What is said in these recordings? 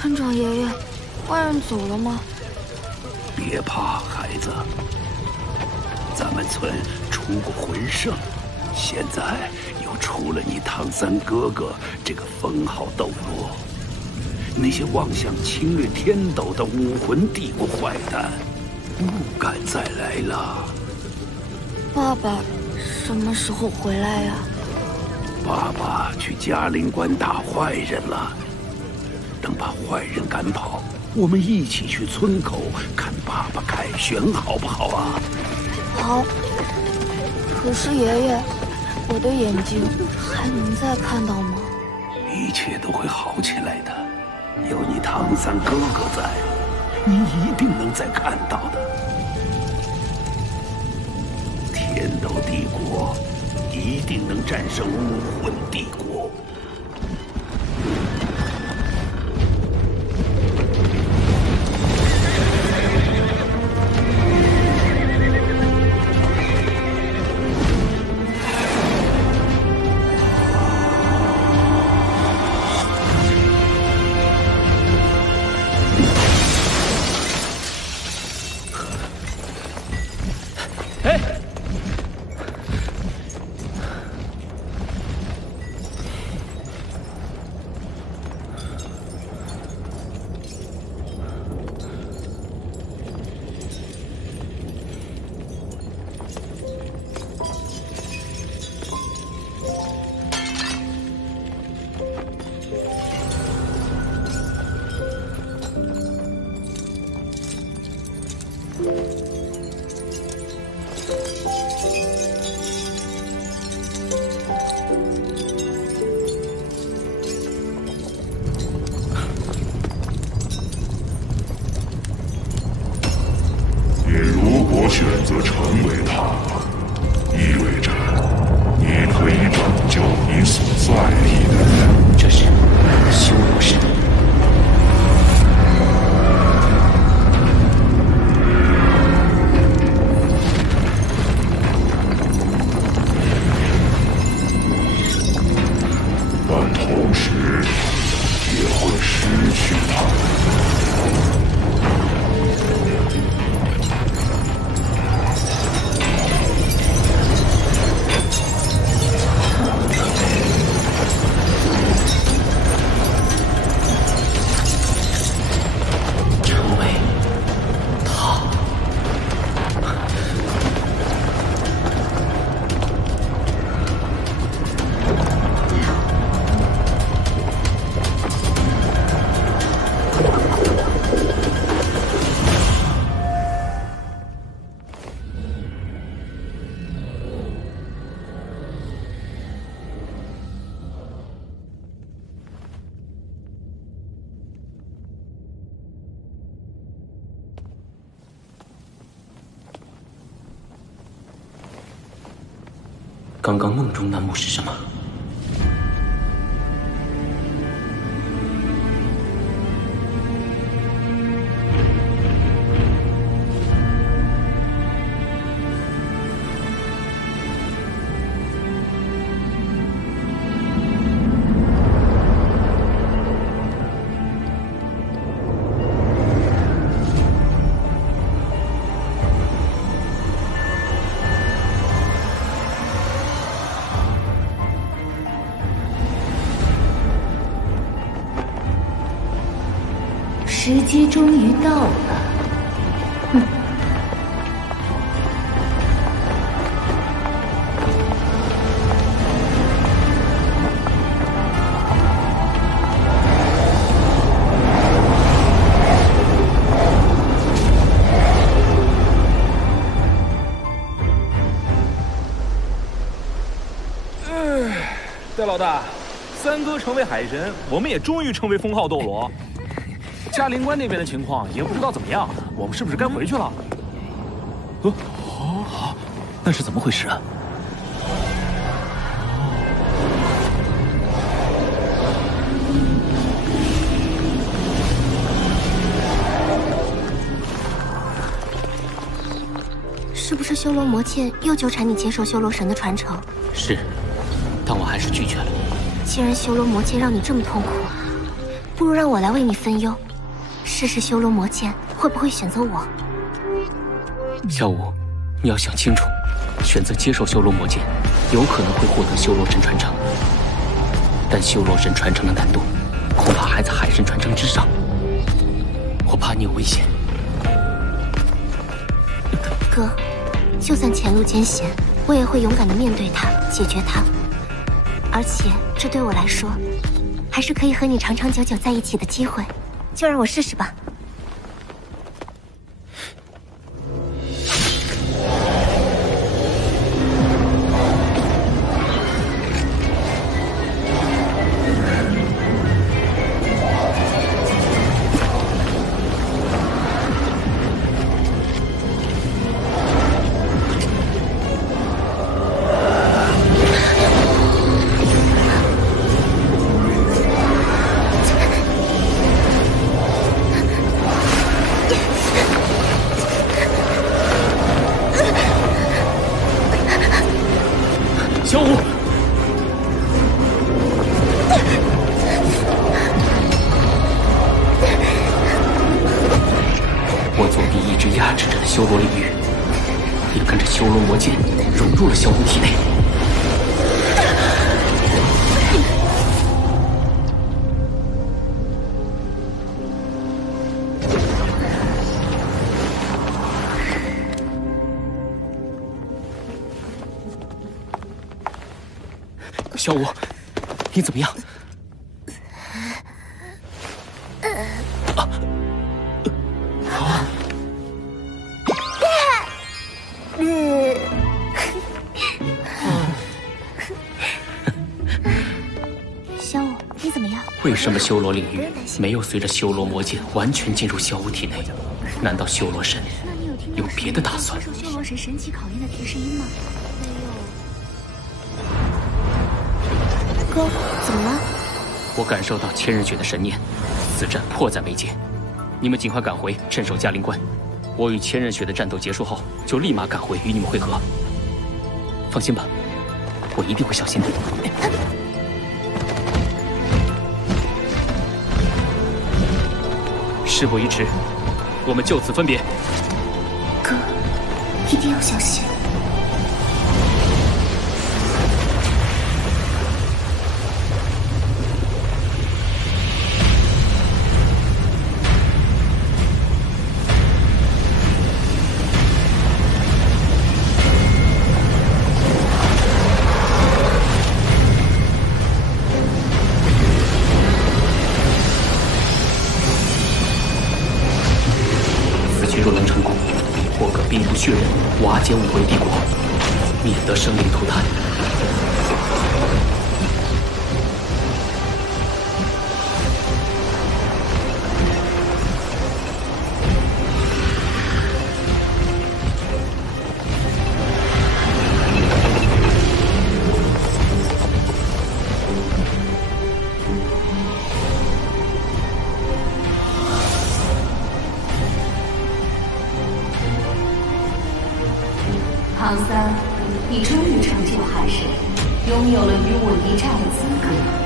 村长爷爷，坏人走了吗？别怕，孩子，咱们村出过魂圣，现在又出了你唐三哥哥这个封号斗罗。那些妄想侵略天斗的武魂帝国坏蛋，不敢再来了。爸爸什么时候回来呀？爸爸去嘉陵关打坏人了，等把坏人赶跑，我们一起去村口看爸爸凯旋，好不好啊？好。可是爷爷，我的眼睛还能再看到吗？一切都会好起来的，有你唐三哥哥在，你一定能再看到的。天斗帝国一定能战胜武魂帝国。选择成为他，意味着你可以拯救你所在意的人。这是修罗神。但同时也会失去他。刚刚梦中那幕是什么？时机终于到了。戴老大，三哥成为海神，我们也终于成为封号斗罗。嘉陵关那边的情况也不知道怎么样，我们是不是该回去了？那是怎么回事啊？是不是修罗魔剑又纠缠你接受修罗神的传承？是，但我还是拒绝了。既然修罗魔剑让你这么痛苦，不如让我来为你分忧，试试修罗魔剑会不会选择我。小舞，你要想清楚，选择接受修罗魔剑，有可能会获得修罗神传承，但修罗神传承的难度，恐怕还在海神传承之上。我怕你有危险。哥，就算前路艰险，我也会勇敢的面对它，解决它。而且这对我来说，还是可以和你长长久久在一起的机会。就让我试试吧。小舞，你怎么样？小舞，你怎么样？为什么修罗领域没有随着修罗魔剑完全进入小舞体内？难道修罗神有别的打算？受修罗神神奇考验的提示音吗？哥，怎么了？我感受到千仞雪的神念，此战迫在眉睫。你们尽快赶回，镇守嘉陵关。我与千仞雪的战斗结束后，就立马赶回与你们会合。放心吧，我一定会小心的。事不宜迟，我们就此分别。哥，一定要小心。血刃瓦解武魂帝国，免得生灵涂炭。唐三，你终于成就海神，拥有了与我一战的资格。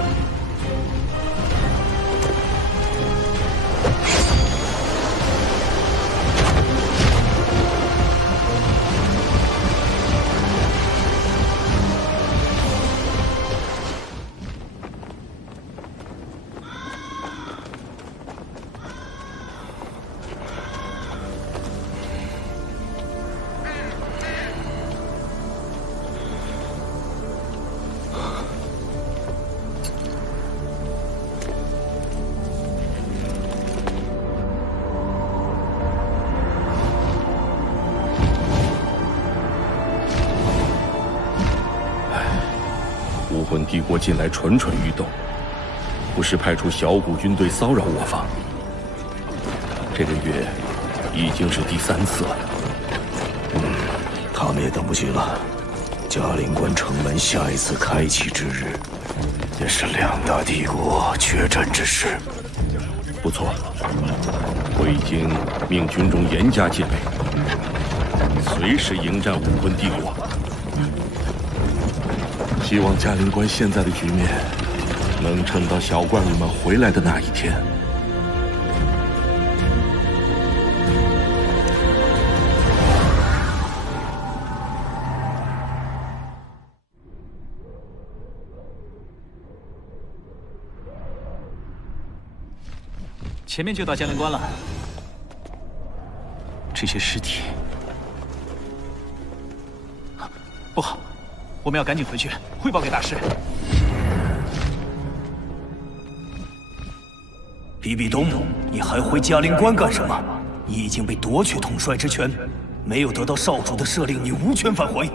武魂帝国近来蠢蠢欲动，不时派出小股军队骚扰我方。这个月已经是第3次了。他们也等不及了。嘉陵关城门下一次开启之日，也是2大帝国决战之时。不错，我已经命军中严加戒备，随时迎战武魂帝国。希望嘉陵关现在的局面能撑到小怪物们回来的那一天。前面就到嘉陵关了。这些尸体，不好，我们要赶紧回去汇报给大师。比比东，你还回嘉陵关干什么？你已经被夺去统帅之权，没有得到少主的赦令，你无权返回，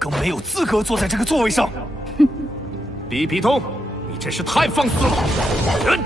更没有资格坐在这个座位上。哼！比比东，你真是太放肆了！人。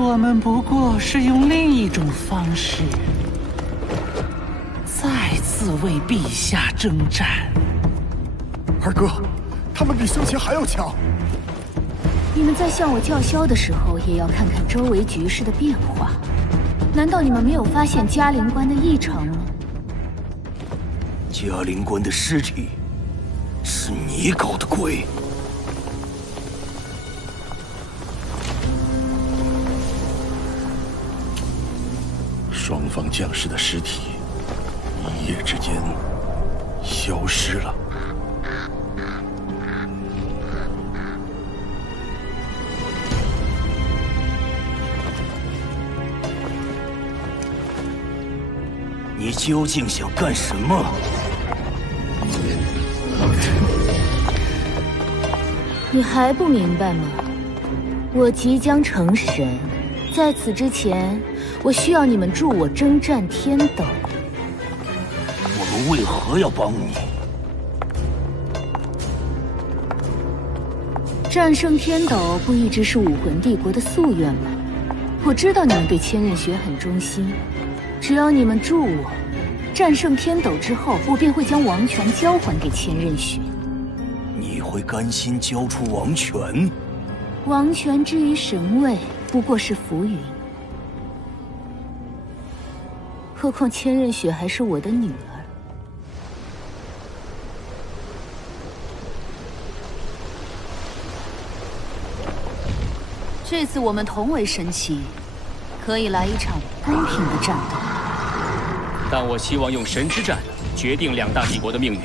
我们不过是用另一种方式，再次为陛下征战。二哥，他们比生前还要强。你们在向我叫嚣的时候，也要看看周围局势的变化。难道你们没有发现嘉陵关的异常吗？嘉陵关的尸体，是你搞的鬼！双方将士的尸体，一夜之间消失了。你究竟想干什么？你还不明白吗？我即将成神，在此之前，我需要你们助我征战天斗。我们为何要帮你？战胜天斗不一直是武魂帝国的夙愿吗？我知道你们对千仞雪很忠心，只要你们助我战胜天斗之后，我便会将王权交还给千仞雪。你会甘心交出王权？王权之于神位，不过是浮云。何况千仞雪还是我的女儿。这次我们同为神祇，可以来一场公平的战斗。但我希望用神之战决定两大帝国的命运，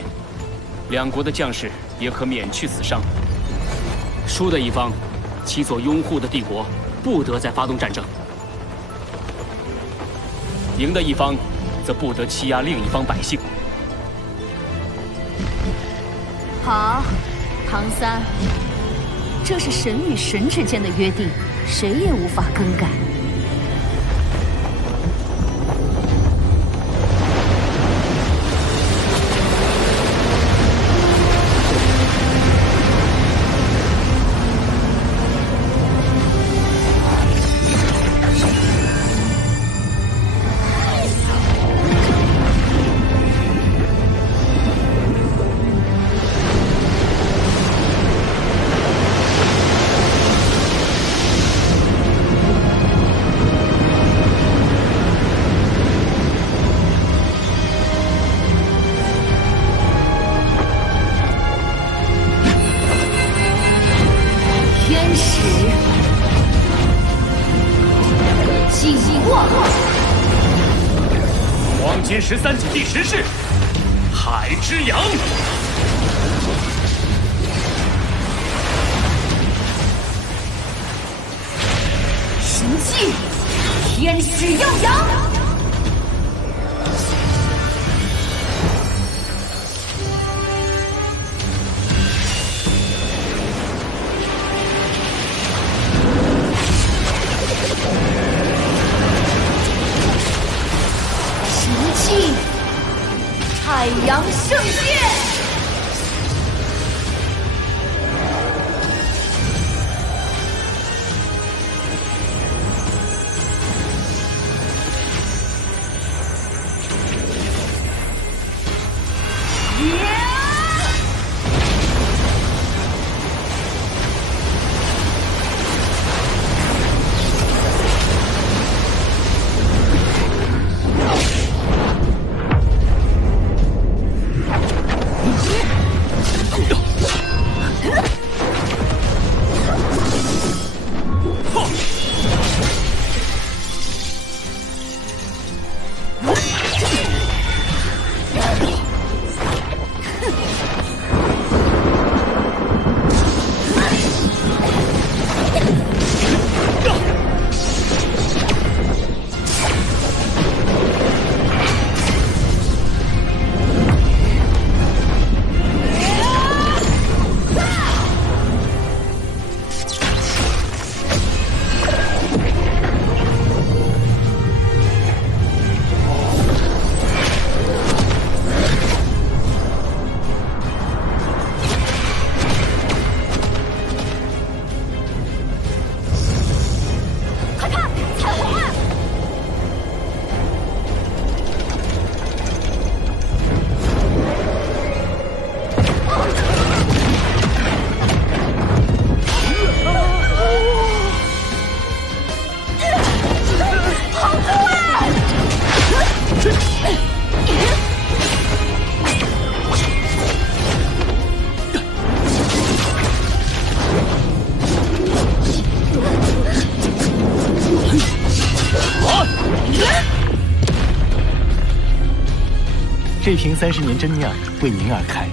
两国的将士也可免去死伤。输的一方，其所拥护的帝国不得再发动战争；赢的一方，则不得欺压另一方百姓。好，唐三，这是神与神之间的约定，谁也无法更改。阶13级第10式，海之阳。神器，天使耀阳。神器，太阳圣剑。 这瓶30年真酿为您而开。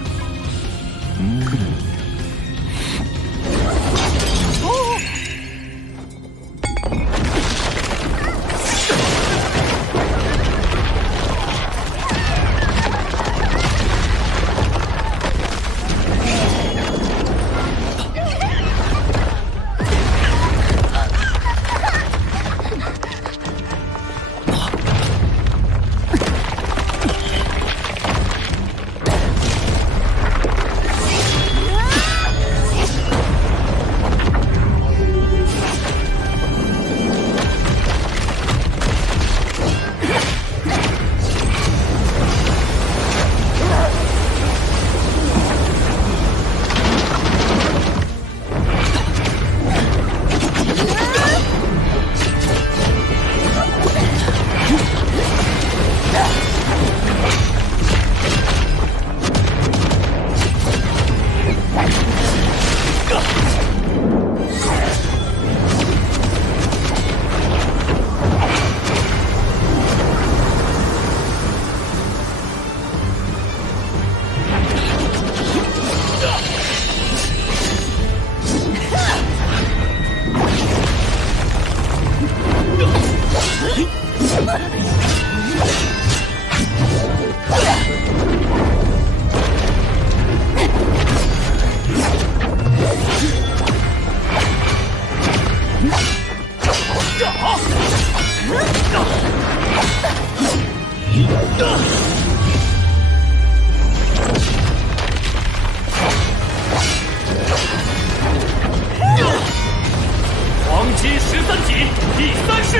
黄阶13级第3式，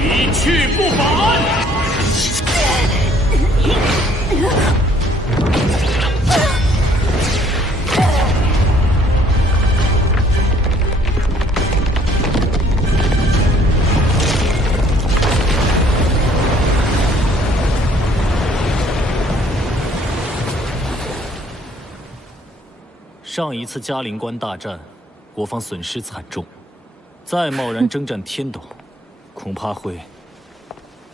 一去不返。上一次嘉陵关大战，国方损失惨重，再贸然征战天斗，恐怕会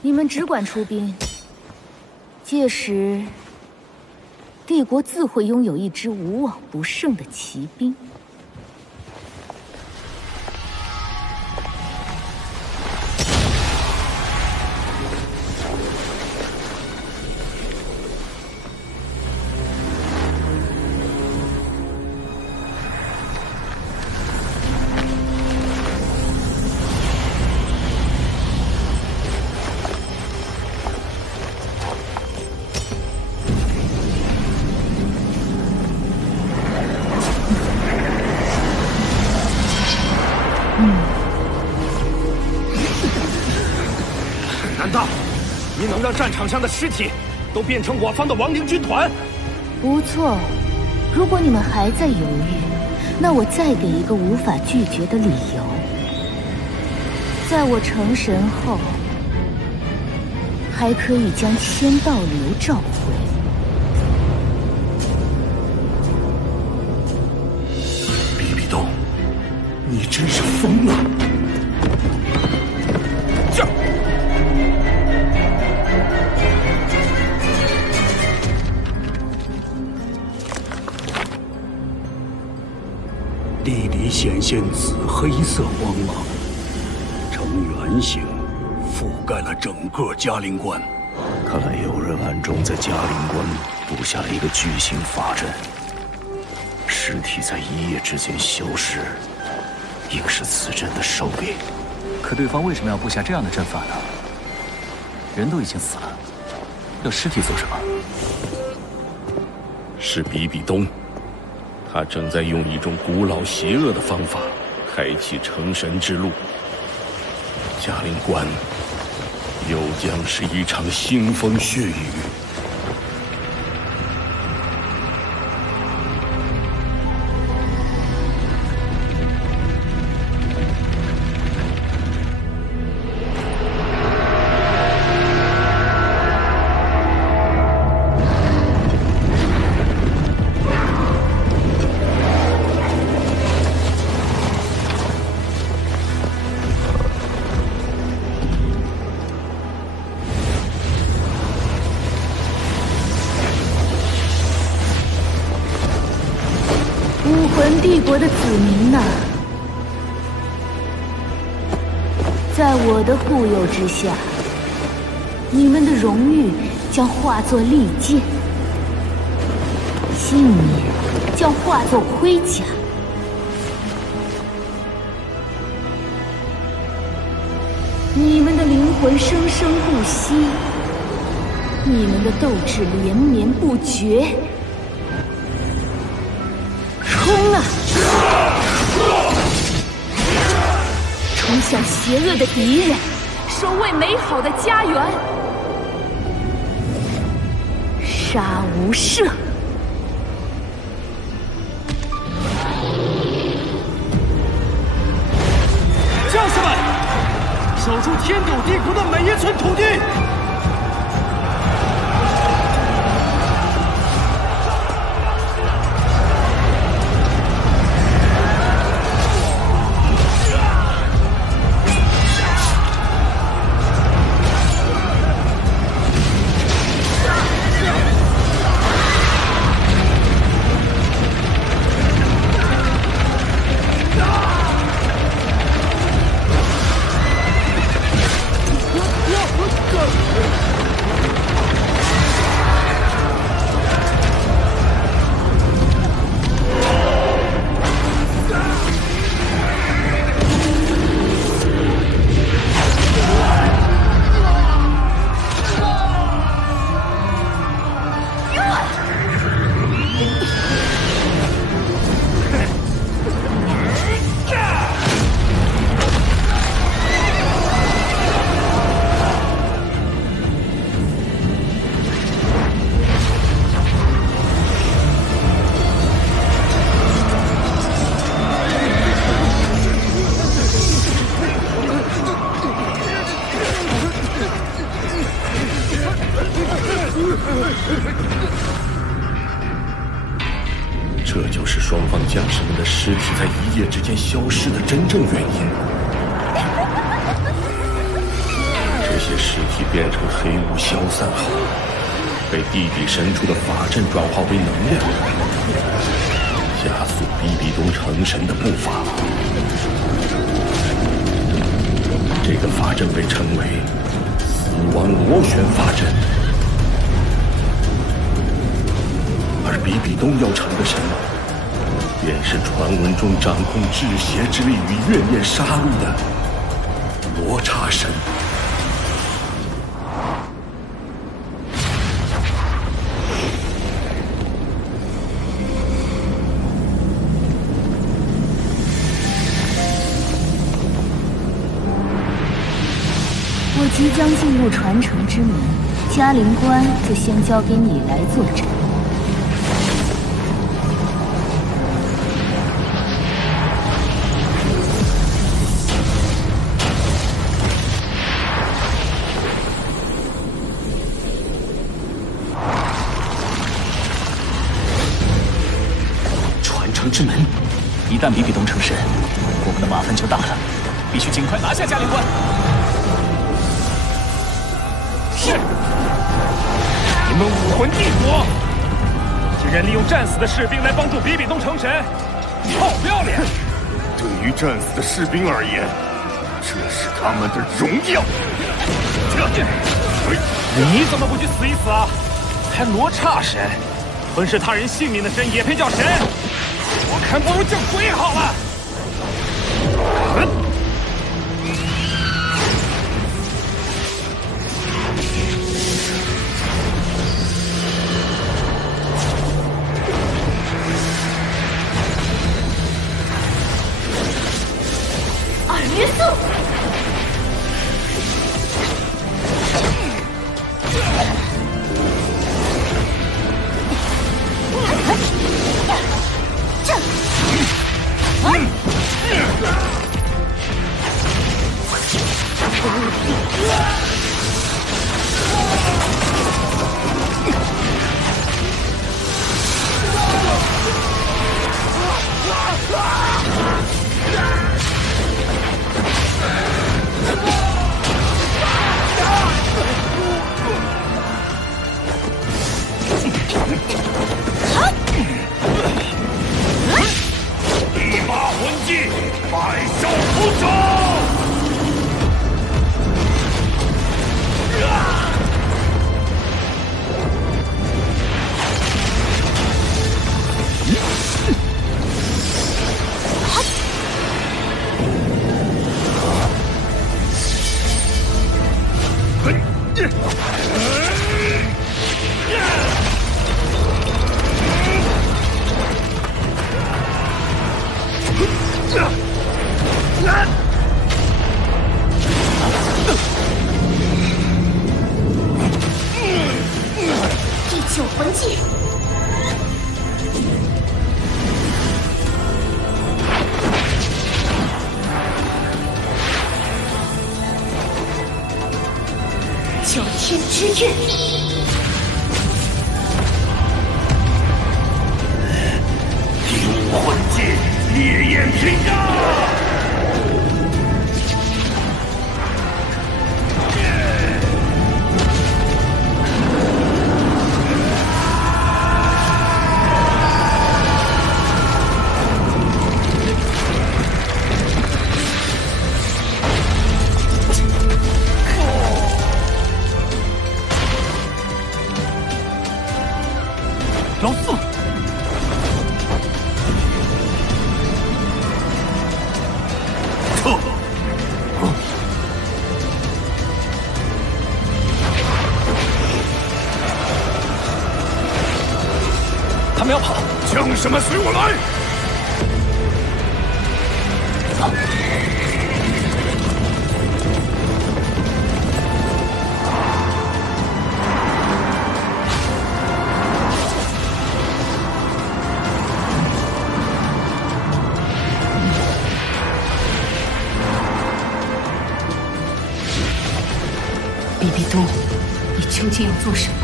你们只管出兵，届时帝国自会拥有一支无往不胜的骑兵。难道你能让战场上的尸体都变成我方的亡灵军团？不错，如果你们还在犹豫，那我再给一个无法拒绝的理由。在我成神后，还可以将千道流召回。比比东，你真是疯了！地里显现紫黑色光芒，呈圆形，覆盖了整个嘉陵关。看来有人暗中在嘉陵关布下了一个巨型法阵，尸体在一夜之间消失，应是此阵的首领。可对方为什么要布下这样的阵法呢？人都已经死了，要尸体做什么？是比比东。他正在用一种古老邪恶的方法开启成神之路，嘉陵关又将是一场腥风血雨。武魂帝国的子民呐，在我的护佑之下，你们的荣誉将化作利剑，信念将化作盔甲。你们的灵魂生生不息，你们的斗志连绵不绝。冲啊！冲向邪恶的敌人，守卫美好的家园，杀无赦！将士们，守住天斗帝国的每一寸土地！这就是双方将士们的尸体在一夜之间消失的真正原因。这些些尸体变成黑雾消散后，被地底深处的法阵转化为能量，加速比比东成神的步伐。这个法阵被称为死亡螺旋法阵。而比比东要成的神，便是传闻中掌控至邪之力与怨念杀戮的罗刹神。我即将进入传承之门，嘉陵关就先交给你来坐镇。传承之门，一旦比比东成神，我们的麻烦就大了，必须尽快拿下嘉陵关。是，你们武魂帝国竟然利用战死的士兵来帮助比比东成神，臭不要脸！对于战死的士兵而言，这是他们的荣耀。你怎么不去死一死啊？还罗刹神，吞噬他人性命的神也配叫神？我看不如叫鬼好了。二元素。一把魂技，百兽不走。第九魂技，九天之月。第五魂技，烈焰屏障。老四，撤！他们要跑，将士们随我来！比比东，你究竟要做什么？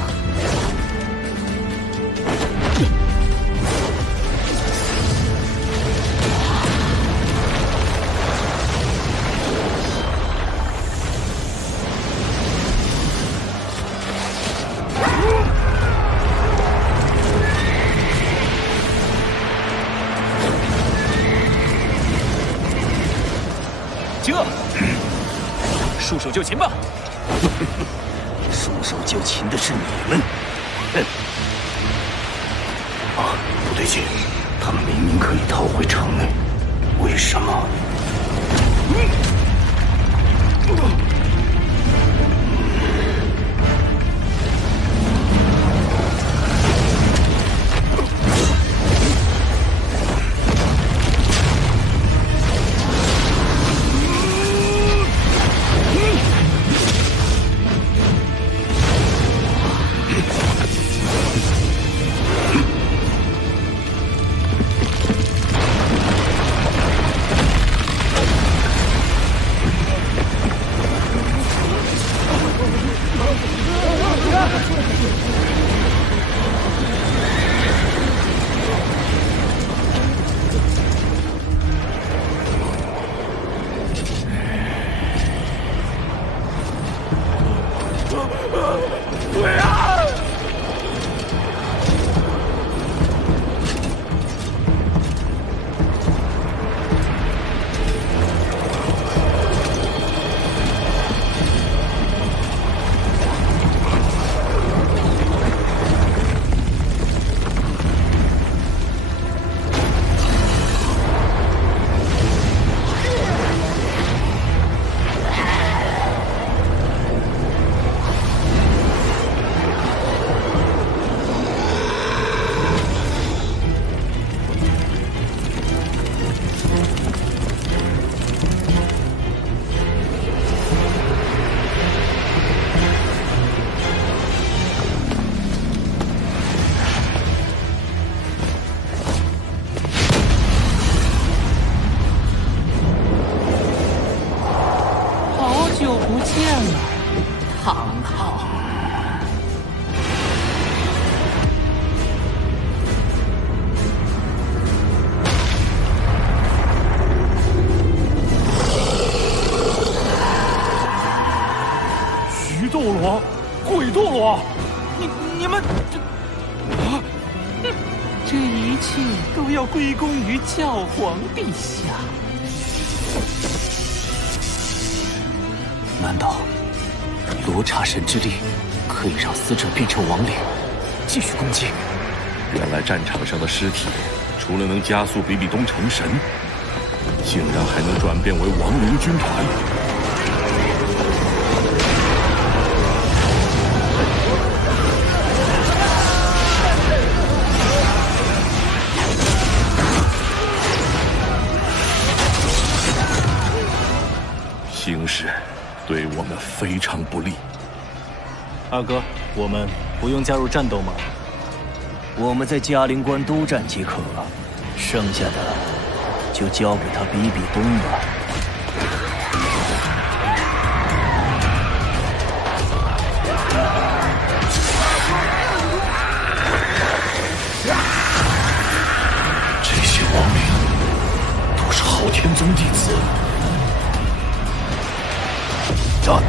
手就擒吧！束手就擒的是你们。哼！啊，不对劲，他们明明可以逃回城内，为什么？你们这一切都要归功于教皇陛下。难道罗刹神之力可以让死者变成亡灵，继续攻击？原来战场上的尸体，除了能加速比比东成神，竟然还能转变为亡灵军团。形势对我们非常不利。二哥，我们不用加入战斗吗？我们在嘉陵关督战即可了，剩下的就交给他比比东吧。这些亡灵都是昊天宗弟子。战！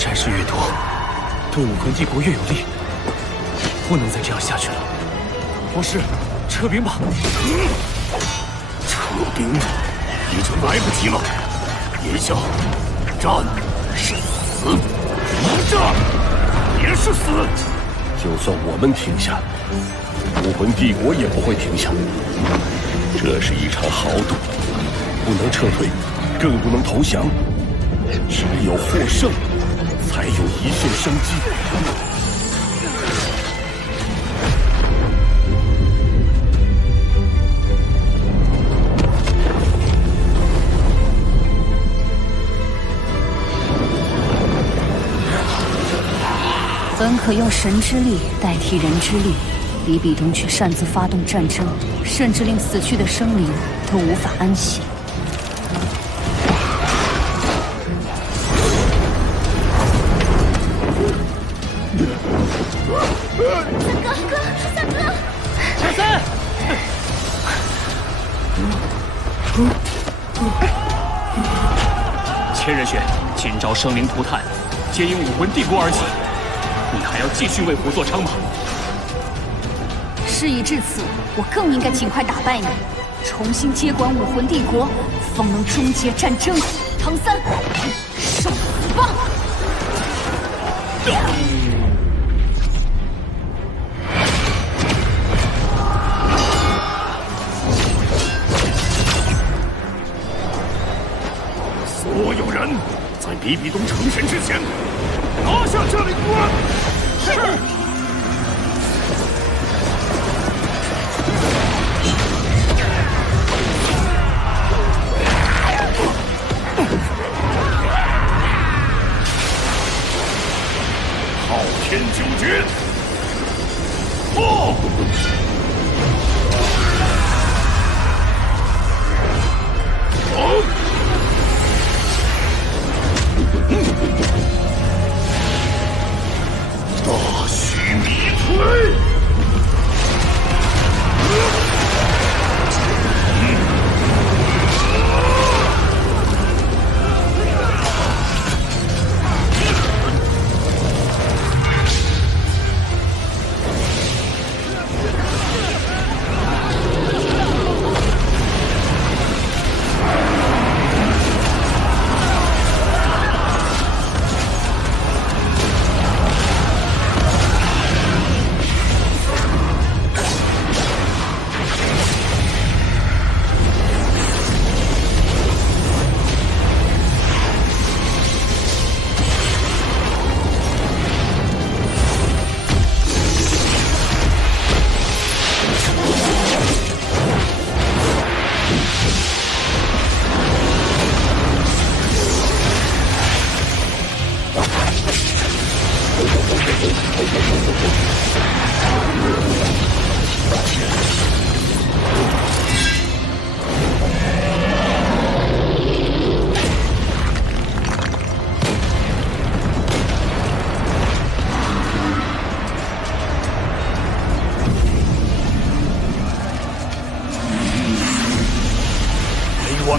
战士越多，对武魂帝国越有利。不能再这样下去了。博士，撤兵吧！撤兵已经来不及了。眼下，战是死，不战也是死。就算我们停下，武魂帝国也不会停下。这是一场豪赌，不能撤退，更不能投降。只有获胜，才有一线生机。可用神之力代替人之力，比比东却擅自发动战争，甚至令死去的生灵都无法安息。三哥，小三！千仞雪，今朝生灵涂炭，皆因武魂帝国而起。你还要继续为虎作伥吗？事已至此，我更应该尽快打败你，重新接管武魂帝国，方能终结战争。唐三，受死吧！所有人，在比比东成神之前，拿下这里关！是。昊天九诀，破！大须弥锤！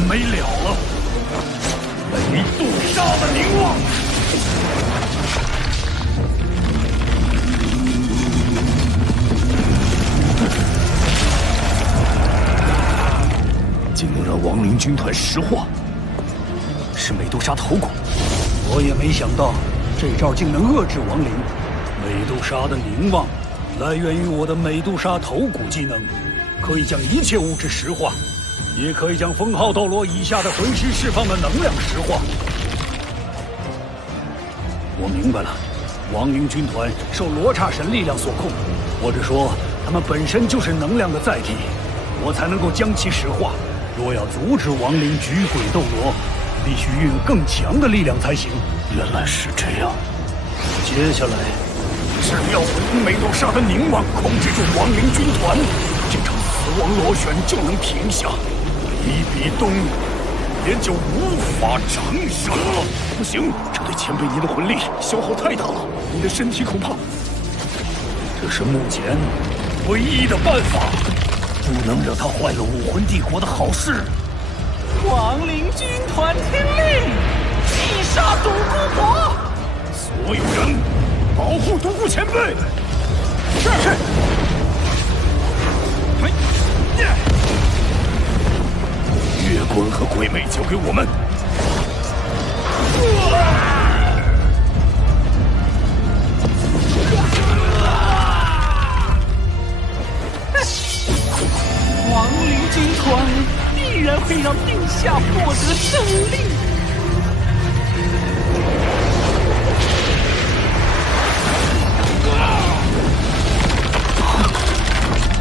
没了了，雷杜莎的凝望。竟能让亡灵军团石化，是美杜莎头骨。我也没想到这招竟能遏制亡灵。美杜莎的凝望来源于我的美杜莎头骨技能，可以将一切物质石化。也可以将封号斗罗以下的魂师释放的能量石化。我明白了，亡灵军团受罗刹神力量所控，或者说他们本身就是能量的载体，我才能够将其石化。若要阻止亡灵举鬼斗罗，必须运用更强的力量才行。原来是这样。接下来，只要我用美杜莎的凝望控制住亡灵军团，这场死亡螺旋就能停下。比比东也就无法成神了。不行，这对前辈您的魂力消耗太大了，你的身体恐怕……这是目前唯一的办法，不能让他坏了武魂帝国的好事。亡灵军团听令，击杀独孤博！所有人保护独孤前辈。是。月光和鬼魅交给我们。亡灵军团必然会让陛下获得胜利。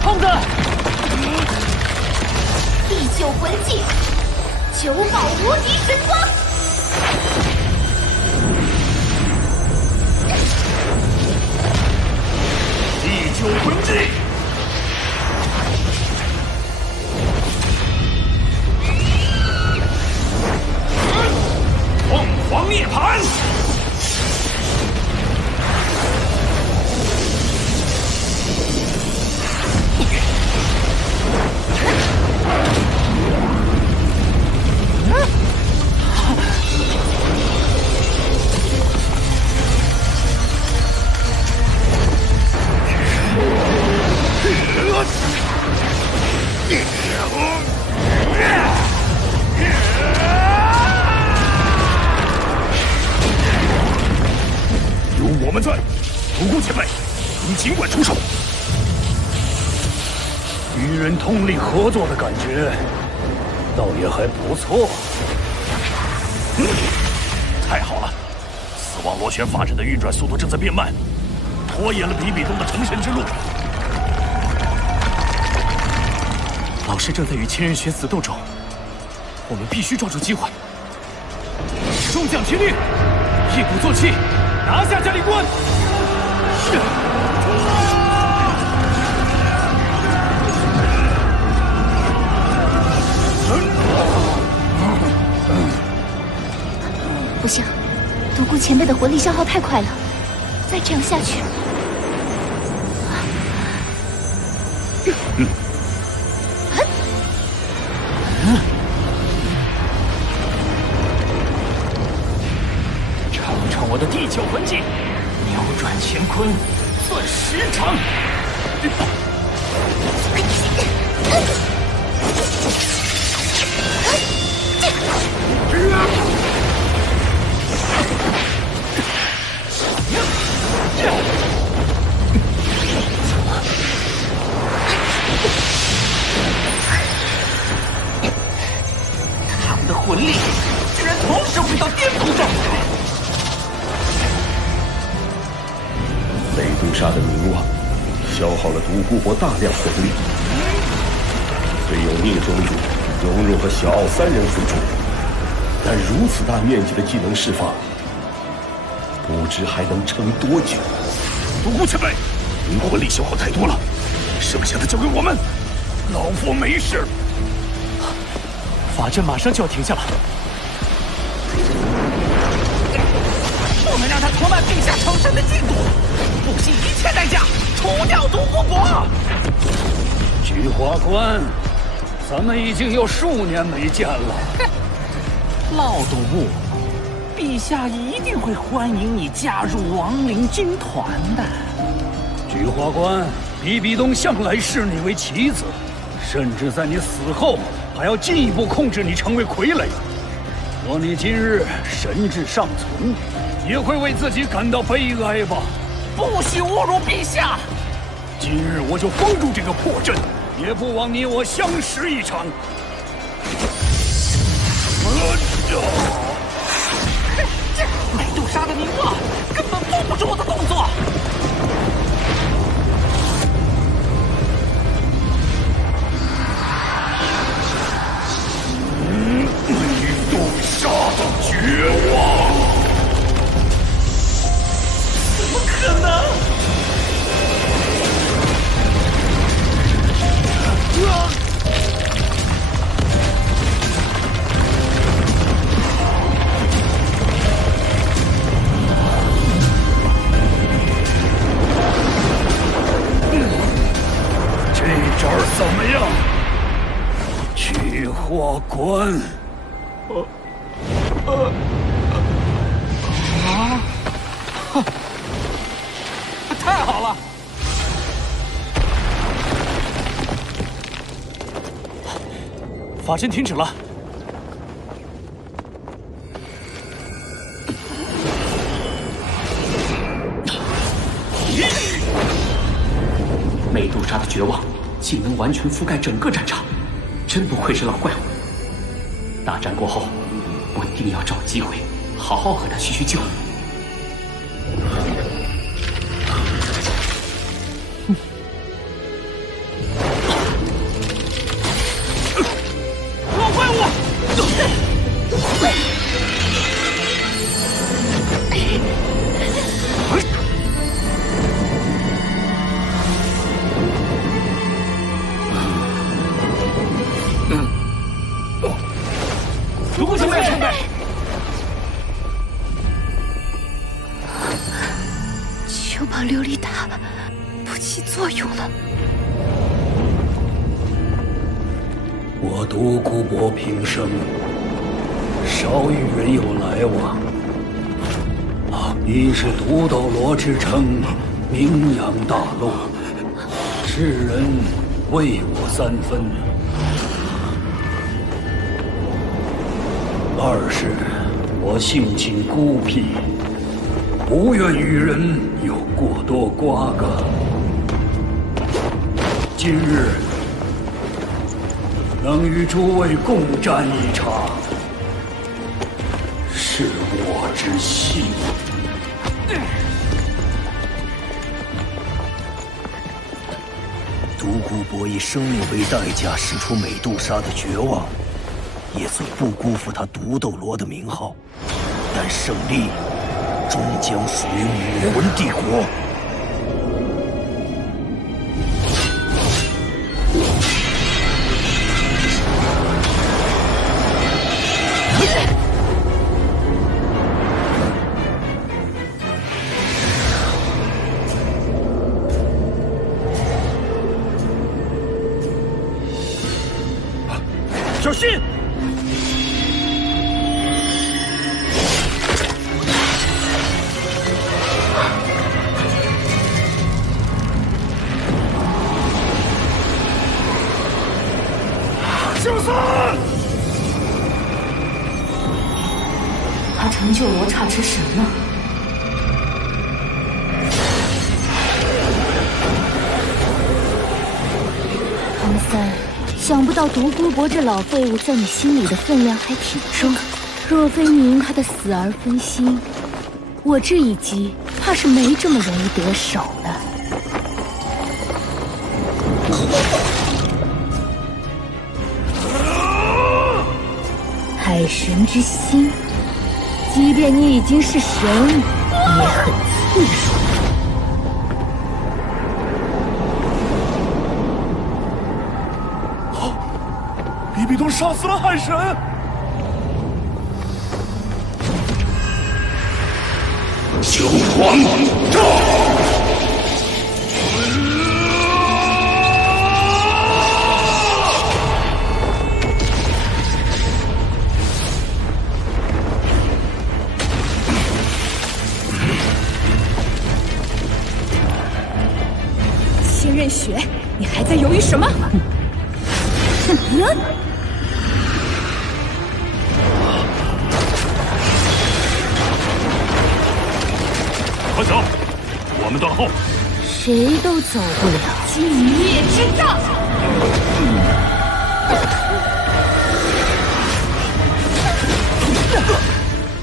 胖子，第九魂技，九宝无敌神光。魂技。凤凰涅槃。有我们在，独孤前辈，你尽管出手。与人通力合作的感觉，倒也还不错。太好了，死亡螺旋法阵的运转速度正在变慢，拖延了比比东的成神之路。老师正在与千仞雪死斗中，我们必须抓住机会。众将听令，一鼓作气，拿下嘉陵关！不行，独孤前辈的魂力消耗太快了，再这样下去，尝尝我的地球魂技，扭转乾坤，算10场。他们的魂力居然同时回到巅峰状态。美杜莎的凝望消耗了独孤博大量魂力，虽有宁中主、荣荣和小奥3人辅助，但如此大面积的技能释放，不知还能撑多久。独孤前辈，您魂力消耗太多了，剩下的交给我们，老夫没事。法阵马上就要停下了，不能让他拖慢陛下成神的进度，不惜一切代价除掉独孤博。菊花关，咱们已经有数年没见了。老独木，陛下一定会欢迎你加入亡灵军团的。菊花关，比比东向来视你为棋子，甚至在你死后还要进一步控制你成为傀儡。若你今日神智尚存，也会为自己感到悲哀吧？不许侮辱陛下！今日我就封住这个破阵，也不枉你我相识一场。美杜莎的凝望根本封不住我的动作。美杜莎的绝望，怎么可能？这招怎么样？菊花关。太好了！法阵停止了。美杜莎的绝望竟能完全覆盖整个战场，真不愧是老怪物。大战过后，我一定要找机会好好和他叙叙旧。老怪物！我独孤博平生少与人有来往，你是独斗罗之称，名扬大陆，世人畏我3分。二是我性情孤僻，不愿与人有过多瓜葛。今日能与诸位共战一场，是我之幸。独孤博以生命为代价使出美杜莎的绝望，也算不辜负他独斗罗的名号。但胜利终将属于武魂帝国。小心！小三！他成就罗刹之神了。唐三。想不到独孤博这老废物在你心里的分量还挺重，若非你因他的死而分心，我这一击怕是没这么容易得手的。海神之心，即便你已经是神，也很脆弱。比比东杀死了海神！九皇炸！千仞雪，你还在犹豫什么？快走，我们断后。谁都走不了寂灭之杖。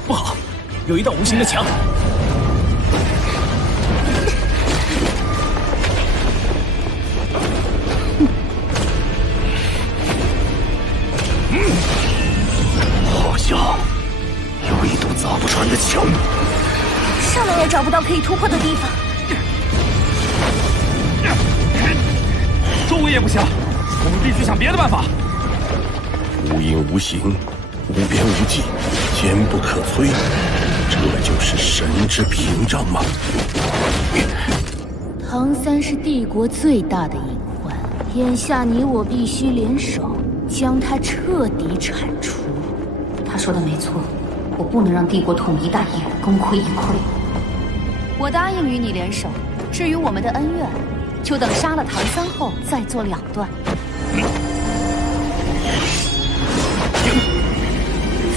不好，有一道无形的墙。好像有一堵砸不穿的墙。上来也找不到可以突破的地方。周围也不行，我们必须想别的办法。无影无形，无边无际，坚不可摧，这就是神之屏障吗？唐三是帝国最大的隐患，眼下你我必须联手，将他彻底铲除。他说的没错，我不能让帝国统一大业功亏一篑。我答应与你联手，至于我们的恩怨，就等杀了唐三后再做了断。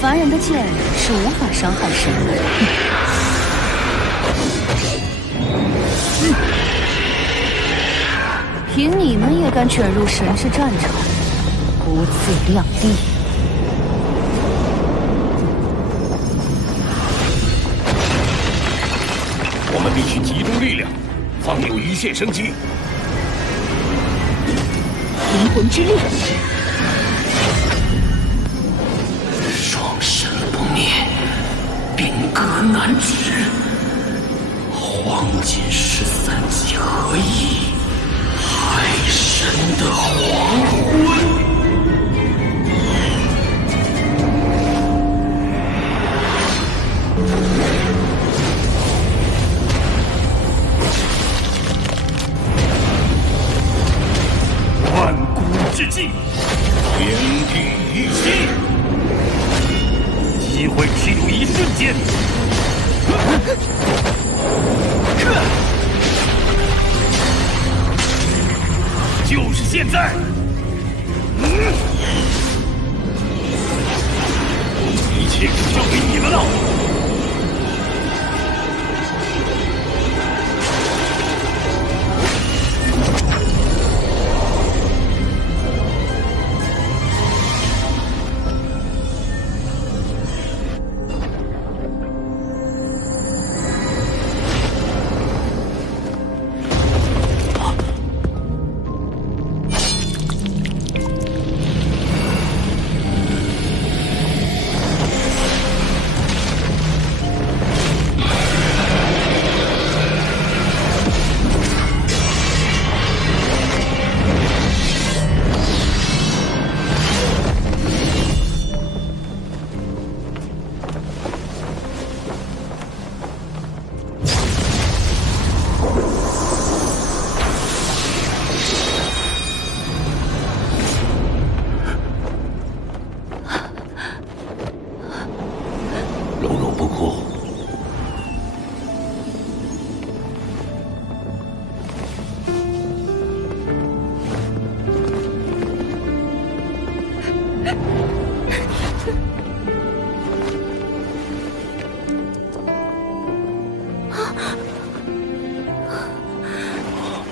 凡人的剑是无法伤害神的。凭你们也敢卷入神之战场，不自量力！我们必须集中力量，方有一线生机。灵魂之力，双神不灭，兵戈难止，黄金13级合一，海神的黄昏。万古之际，天地一心，机会只有一瞬间。就是现在！一切交给你们了。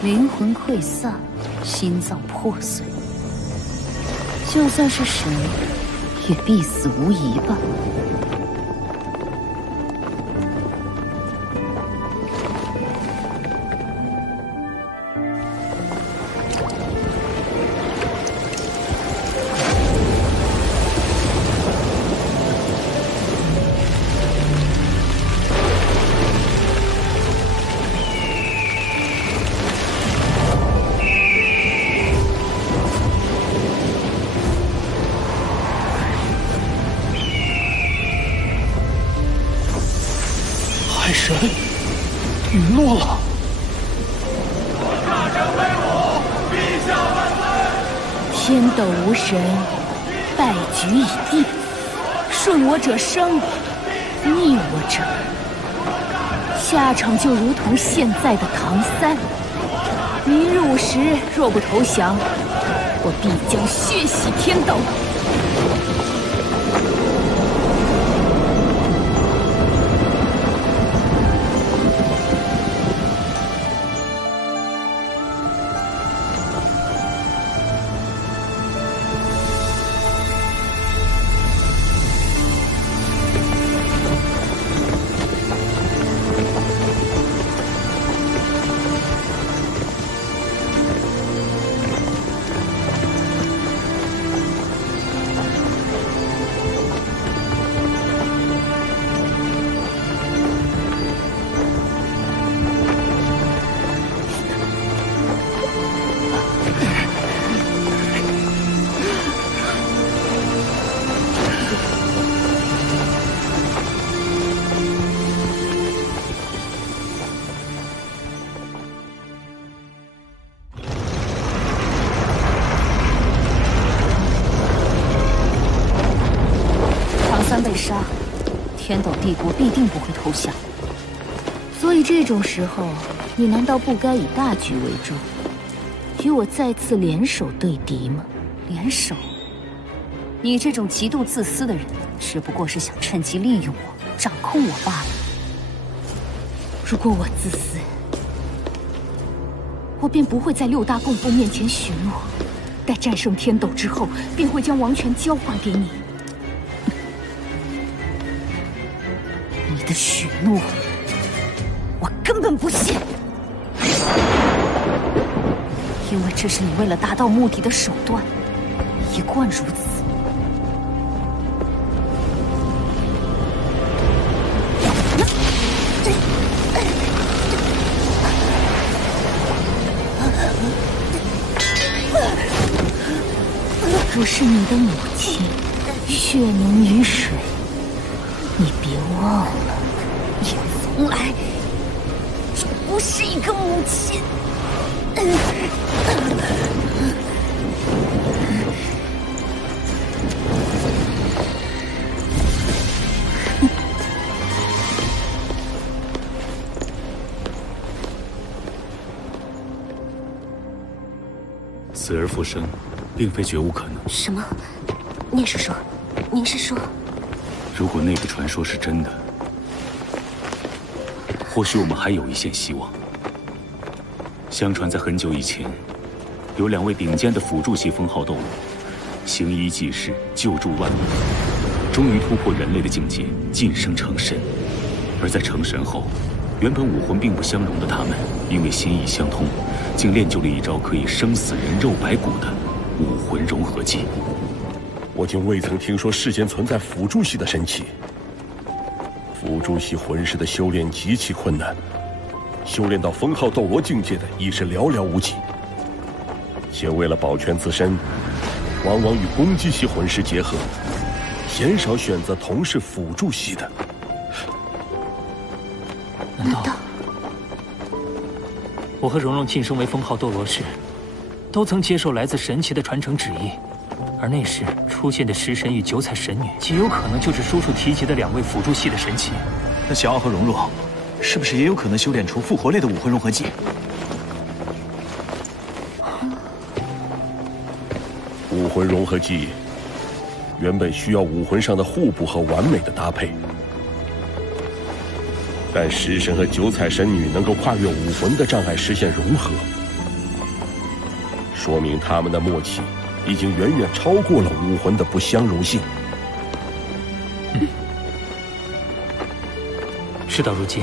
灵魂溃散，心脏破碎，就算是神，也必死无疑吧。海神陨落了。大圣威武，陛下万岁！天斗无神，败局已定。顺我者生，逆我者，下场就如同现在的唐三。明日午时若不投降，我必将血洗天斗。被杀，天斗帝国必定不会投降。所以这种时候，你难道不该以大局为重，与我再次联手对敌吗？联手？你这种极度自私的人，只不过是想趁机利用我，掌控我罢了。如果我自私，我便不会在六大供奉面前许诺，待战胜天斗之后，便会将王权交还给你。你的许诺，我根本不信，因为这是你为了达到目的的手段，一贯如此。若是你的母亲血浓于水，你别忘了，你从来就不是一个母亲。死而复生，并非绝无可能。什么？聂师叔，您是说，如果那个传说是真的，或许我们还有一线希望。相传在很久以前，有2位顶尖的辅助系封号斗罗，行医济世，救助万民，终于突破人类的境界，晋升成神。而在成神后，原本武魂并不相容的他们，因为心意相通，竟练就了一招可以生死人肉白骨的武魂融合技。我竟未曾听说世间存在辅助系的神器。辅助系魂师的修炼极其困难，修炼到封号斗罗境界的亦是寥寥无几。且为了保全自身，往往与攻击系魂师结合，鲜少选择同是辅助系的。难道我和蓉蓉晋升为封号斗罗时，都曾接受来自神奇的传承旨意？而那时出现的食神与九彩神女，极有可能就是叔叔提及的2位辅助系的神奇。那小奥和蓉蓉，是不是也有可能修炼出复活类的武魂融合技？武魂融合技原本需要武魂上的互补和完美的搭配，但食神和九彩神女能够跨越武魂的障碍实现融合，说明他们的默契已经远远超过了武魂的不相容性。事到如今，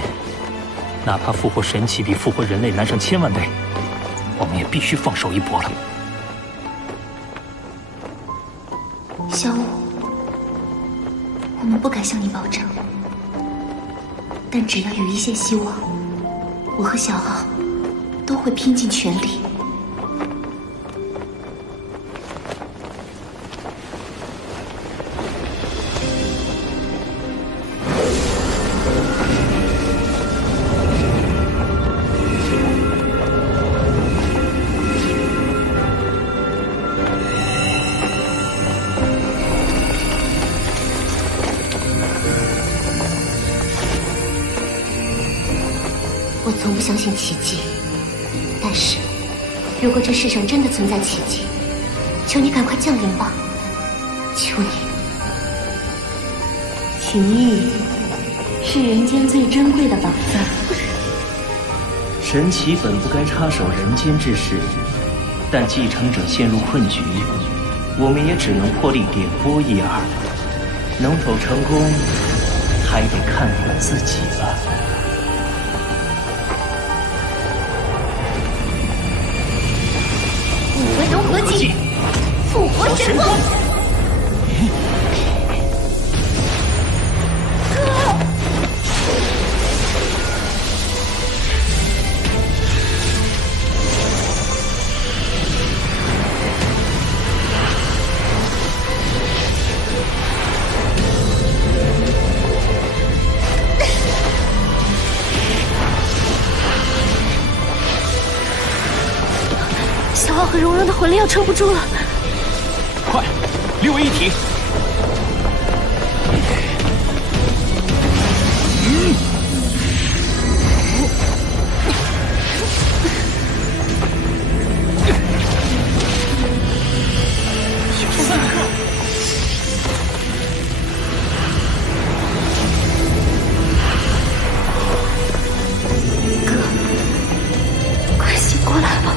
哪怕复活神奇比复活人类难上1000万倍，我们也必须放手一搏了。小五，我们不敢向你保证，但只要有一线希望，我和小奥都会拼尽全力。我从不相信奇迹，但是，如果这世上真的存在奇迹，求你赶快降临吧，求你！情谊是人间最珍贵的宝藏。神奇本不该插手人间之事，但继承者陷入困局，我们也只能破例点拨一二。能否成功，还得看你们自己了。武魂融合技，复活神光。小奥和蓉蓉的魂力要撑不住了，快，6位一体！哥，快醒过来吧！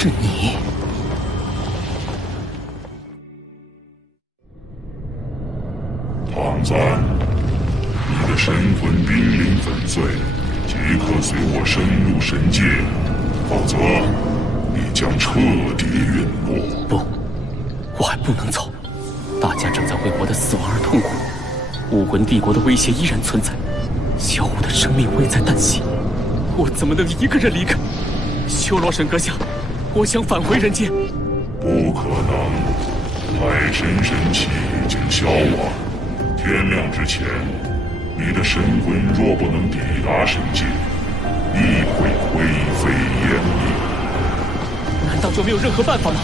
是你，唐三，你的神魂濒临粉碎，即刻随我深入神界，否则你将彻底陨落。不，我还不能走。大家正在为我的死亡而痛苦，武魂帝国的威胁依然存在，小五的生命危在旦夕，我怎么能一个人离开？小修罗神阁下，我想返回人间。不可能，太神神器已经消亡。天亮之前，你的神魂若不能抵达神界，必会灰飞烟灭。难道就没有任何办法吗？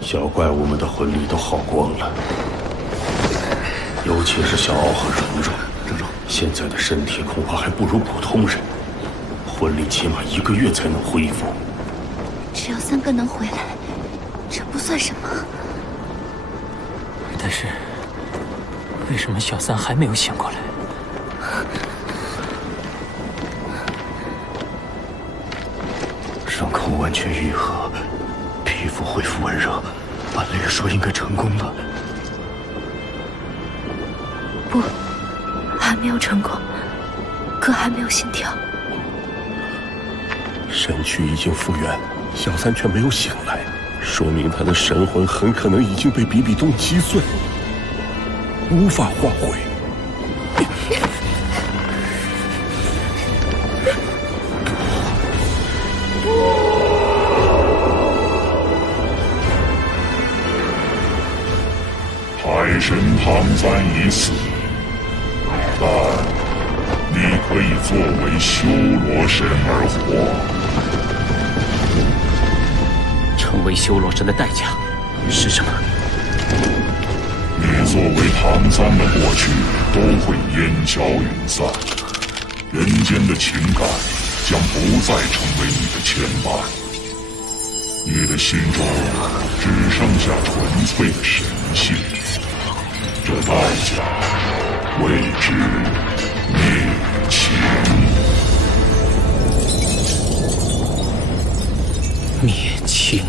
小怪物们的魂力都耗光了，尤其是小奥和蓉蓉。现在的身体恐怕还不如普通人，魂力起码1个月才能恢复。只有3个能回来，这不算什么。但是，为什么小三还没有醒过来？伤口完全愈合，皮肤恢复温热，按理说应该成功了。不，还没有成功，哥还没有心跳。身躯已经复原，小三却没有醒来，说明他的神魂很可能已经被比比东击碎，无法化回。海神唐三已死，但你可以作为修罗神而活。成为修罗神的代价是什么？你作为唐三的过去都会烟消云散，人间的情感将不再成为你的牵绊，你的心中只剩下纯粹的神性。这代价谓之灭情。灭情。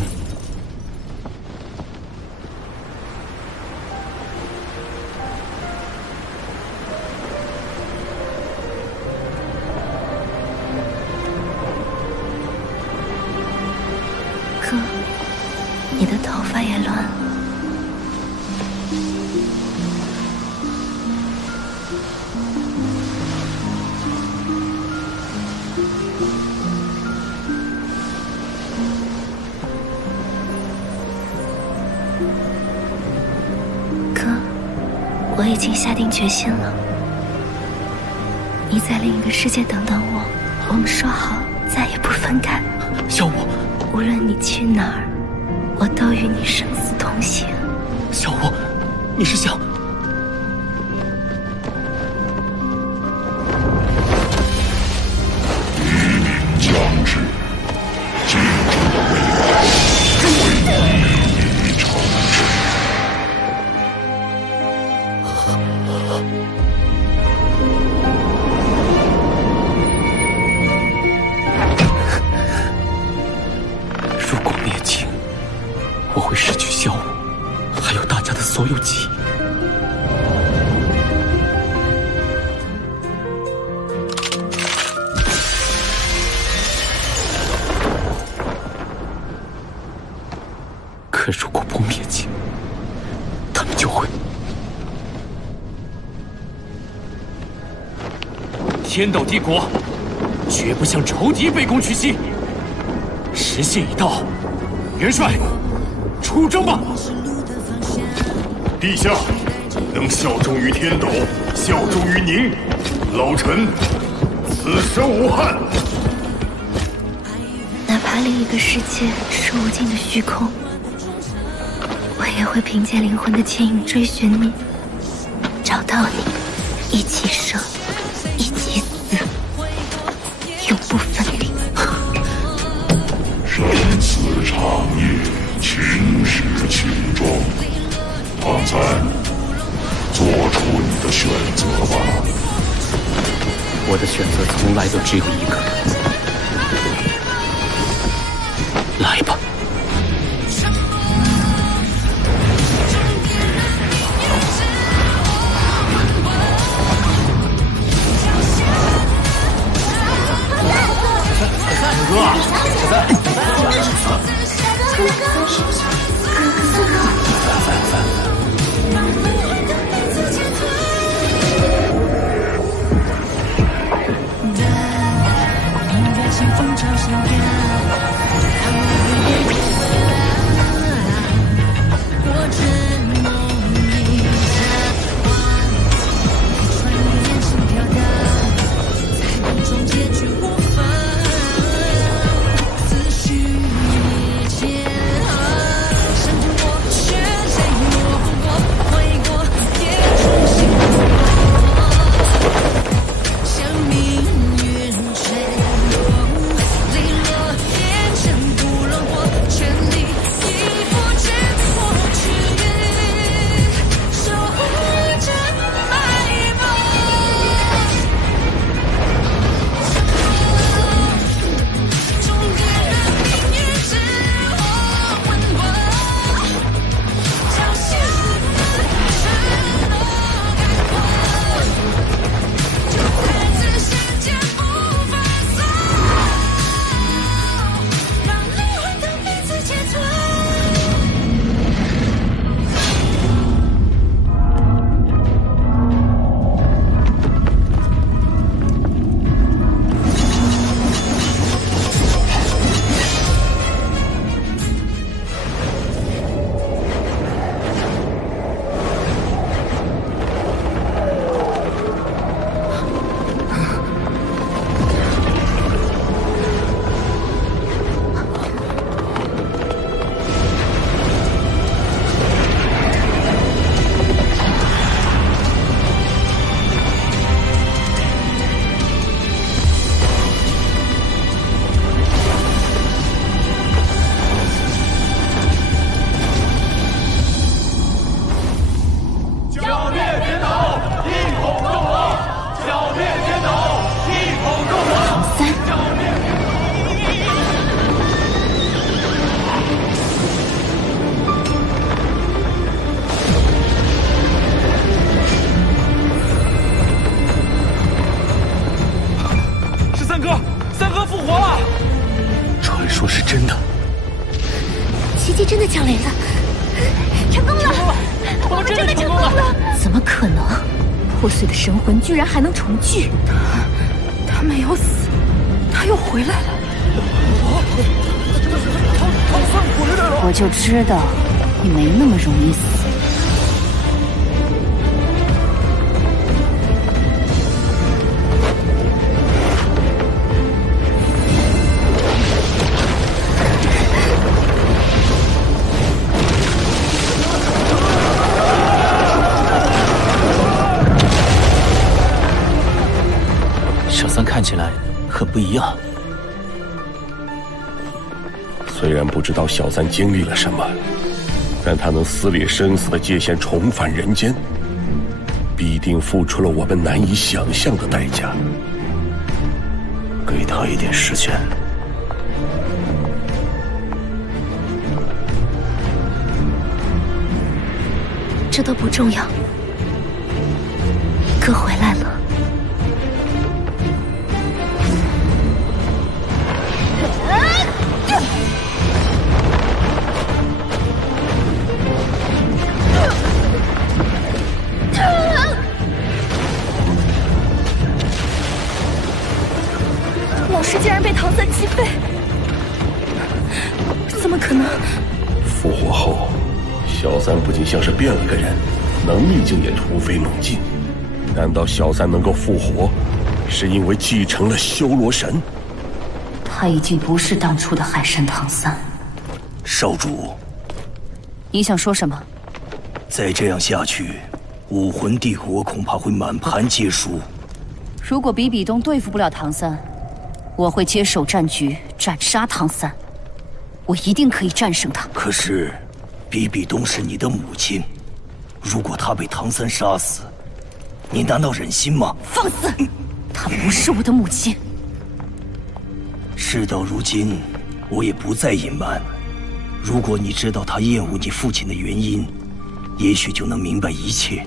哥，你的头发也乱了。我已经下定决心了，你在另一个世界等等我，我们说好再也不分开。小五，无论你去哪儿，我都与你生死同行。小五，你是想……黎明将至，静止的未来会一一成真。如果灭情，我会失去萧武，还有大家的所有记忆。可如果不灭情，他们就会……天斗帝国绝不向仇敌卑躬屈膝。时限已到，元帅，出征吧！陛下，能效忠于天斗，效忠于您，老臣此生无憾。哪怕另一个世界是无尽的虚空，我也会凭借灵魂的牵引追寻你，找到你，一起生，一起死，永不分离。生死长夜，情始情终。唐三，做出你的选择吧。我的选择从来都只有一个。来吧。神魂居然还能重聚，他没有死，他又回来了。我就知道你没那么容易死。看起来很不一样。虽然不知道小三经历了什么，但他能撕裂生死的界限，重返人间，必定付出了我们难以想象的代价。给他一点时间。这都不重要，哥回来了。老师竟然被唐三击飞，怎么可能？复活后，小三不仅像是变了个人，能力竟也突飞猛进。难道小三能够复活，是因为继承了修罗神？他已经不是当初的海神唐三。少主，你想说什么？再这样下去，武魂帝国恐怕会满盘皆输。如果比比东对付不了唐三，我会接手战局，斩杀唐三。我一定可以战胜他。可是，比比东是你的母亲，如果她被唐三杀死，你难道忍心吗？放肆！她不是我的母亲。事到如今，我也不再隐瞒。如果你知道她厌恶你父亲的原因，也许就能明白一切。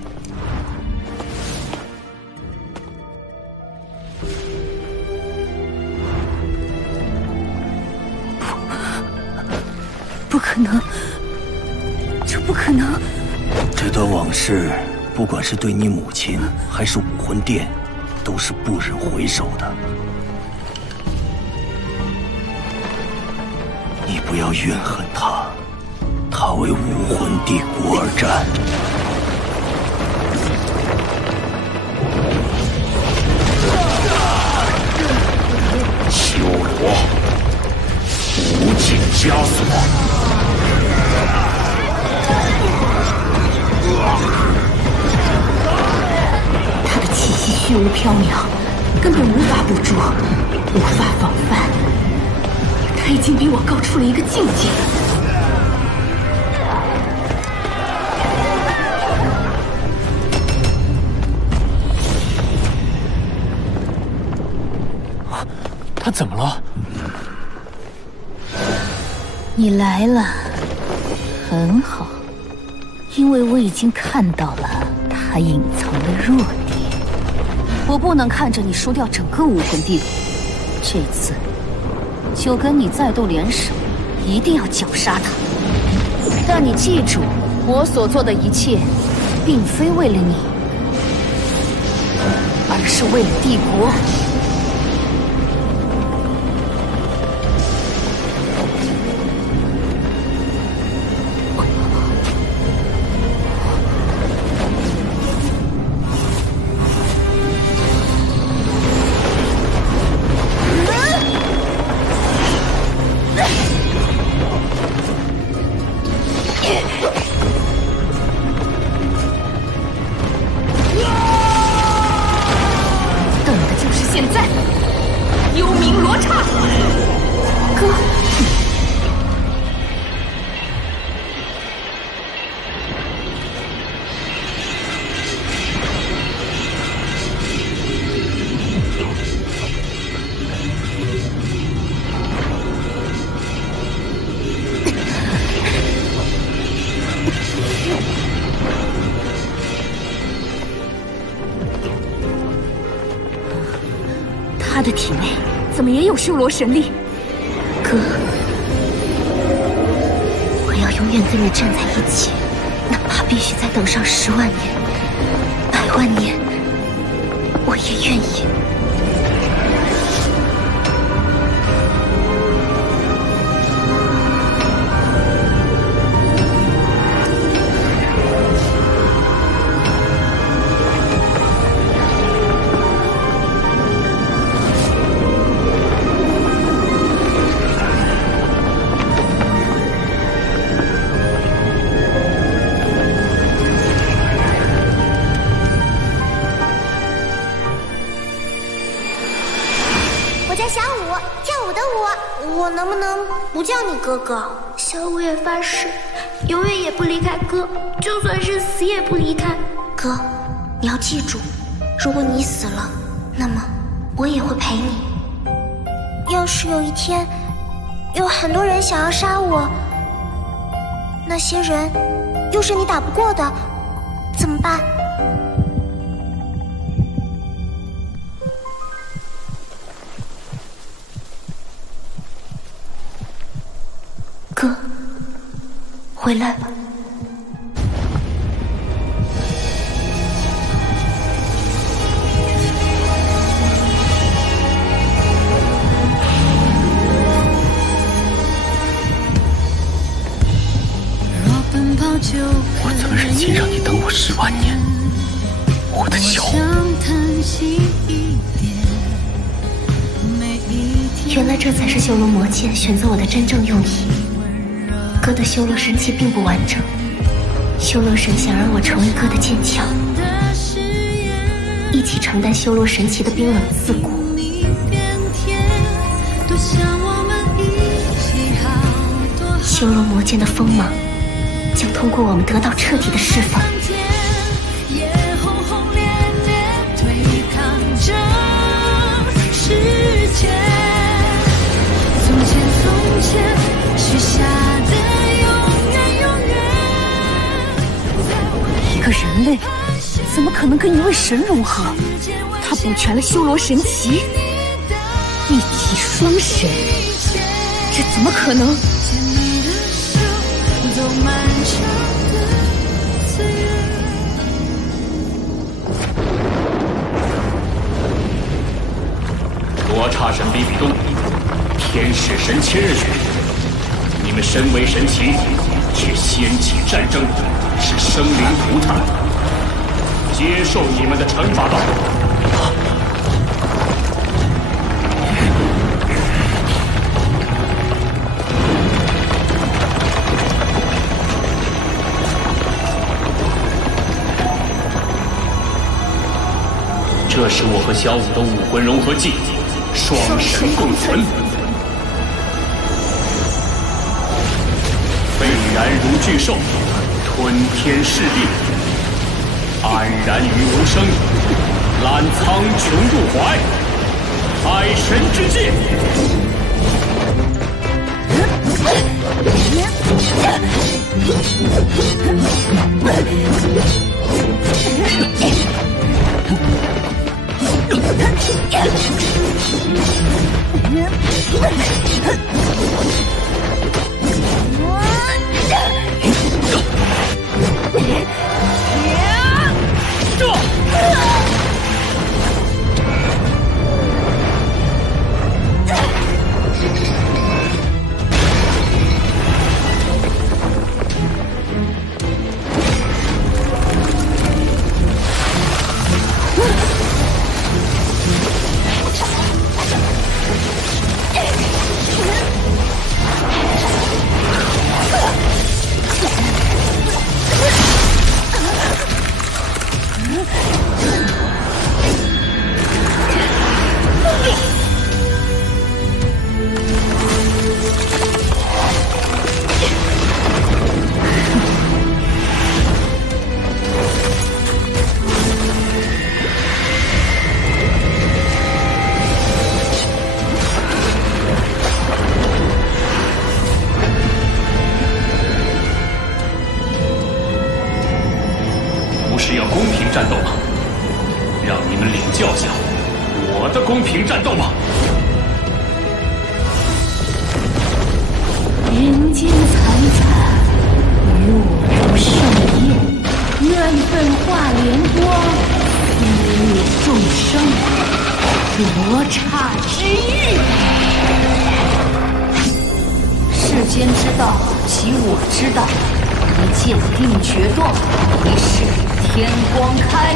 不可能，这不可能！这段往事，不管是对你母亲，还是武魂殿，都是不忍回首的。不要怨恨他，他为武魂帝国而战。修罗，无尽枷锁。他的气息虚无缥缈，根本无法捕捉，无法防范。他已经比我高出了一个境界。他怎么了？你来了，很好，因为我已经看到了他隐藏的弱点。我不能看着你输掉整个武魂帝国，这次就跟你再斗联手，一定要绞杀他。但你记住，我所做的一切，并非为了你，而是为了帝国。他的体内怎么也有修罗神力？哥，我要永远跟你站在一起，哪怕必须再等上10万年、100万年，我也愿意。我能不能不叫你哥哥？小五也发誓，永远也不离开哥，就算是死也不离开。哥，你要记住，如果你死了，那么我也会陪你。要是有一天，有很多人想要杀我，那些人又是你打不过的，怎么办？哥，回来吧。我曾忍心让你等我10万年，我的小五。原来这才是修罗魔剑选择我的真正用意。哥的修罗神器并不完整，修罗神想让我成为哥的剑鞘，一起承担修罗神器的冰冷刺骨。修罗魔剑的锋芒将通过我们得到彻底的释放。一个人类怎么可能跟一位神融合？他补全了修罗神奇，一体双神，这怎么可能？罗刹神比比东，天使神千仞雪，们身为神奇，却掀起战争，使生灵涂炭，接受你们的惩罚吧！这是我和小五的武魂融合技，双神共存。沸然如巨兽，吞天噬地，安然于无声，揽苍穹入怀，海神之剑。战斗吧，让你们领教下我的公平战斗吧。人间惨惨，与我如盛宴，怨愤化莲光，撕裂众生，罗刹之域。世间之道，即我之道。一剑定决断，一世天光开，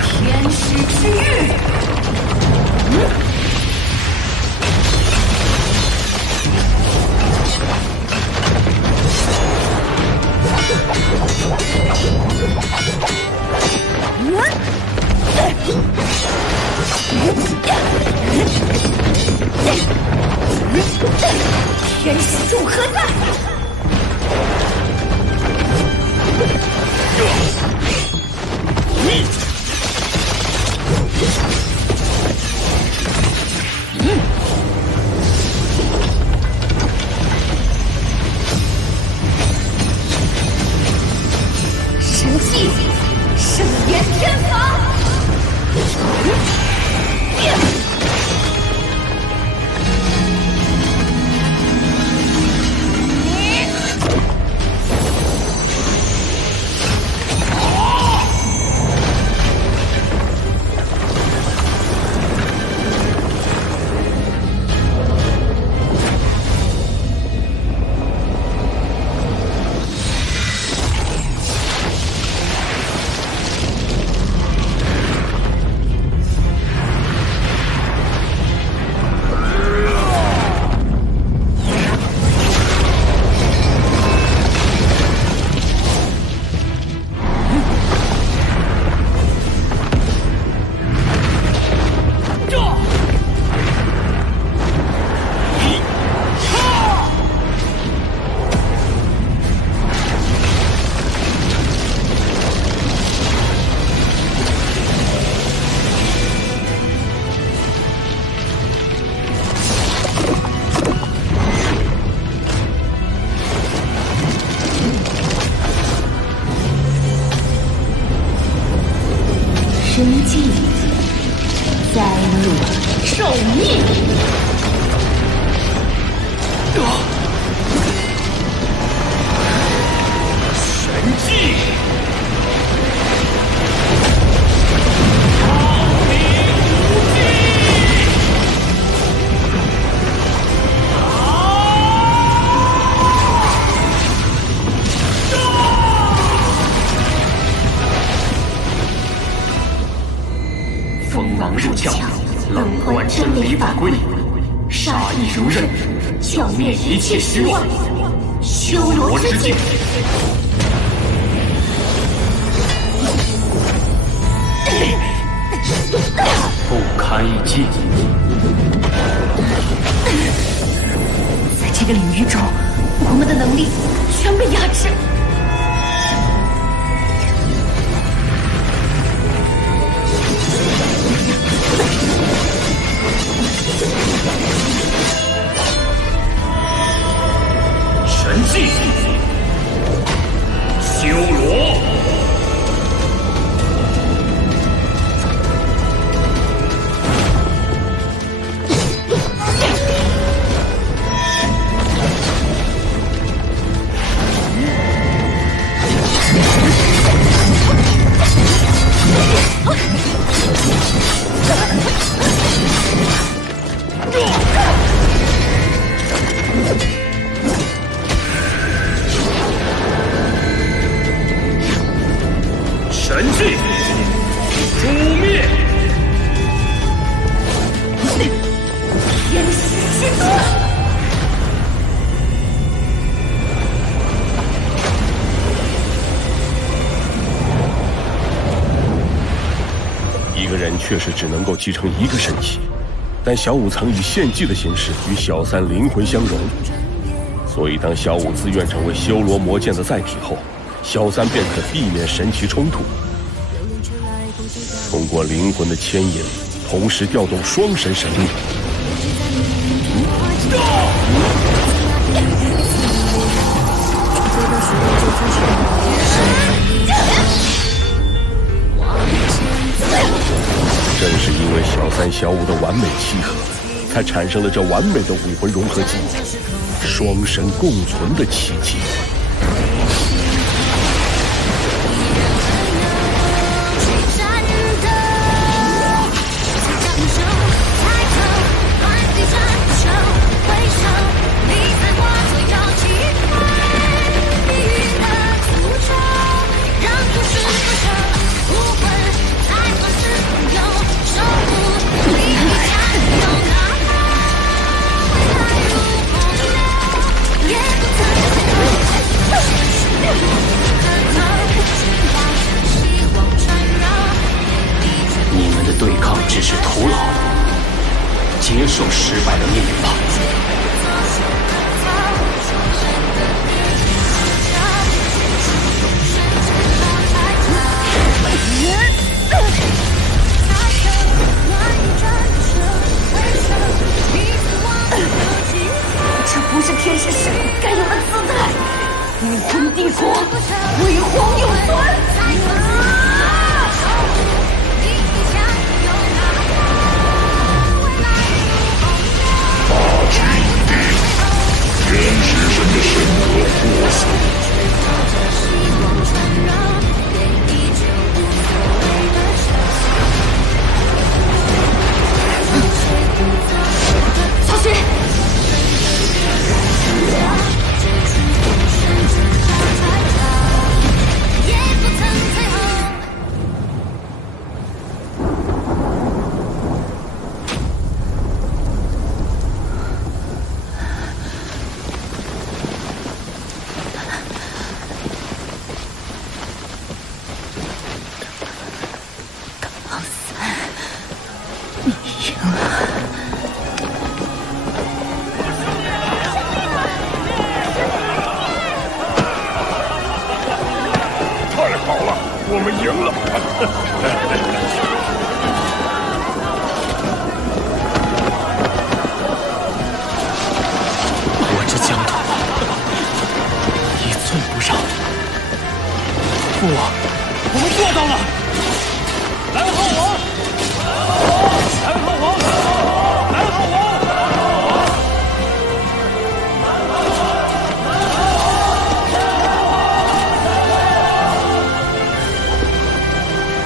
天使之域。天使众何在？神技，圣炎天法。神技，灾厄受灭。神技。理法规，杀义如刃，剿灭一切虚妄，修罗之境。不堪一击。在这个领域中，我们的能力全被压制。神技，修罗。神技，诛灭！天使之盾。一个人确实只能够继承一个神器，但小五曾以献祭的形式与小三灵魂相融，所以当小五自愿成为修罗魔剑的载体后，小三便可避免神奇冲突。通过灵魂的牵引，同时调动双神神力。正是因为小三小五的完美契合，才产生了这完美的武魂融合技，双神共存的奇迹。你们的对抗只是徒劳，接受失败的命运吧。这不是天使神该有的姿态。武魂帝国，辉煌永存。天使神的神格破碎。小心！我们赢了！我这疆土一寸不让。父王，我们做到了！蓝浩王，蓝浩王，蓝浩王！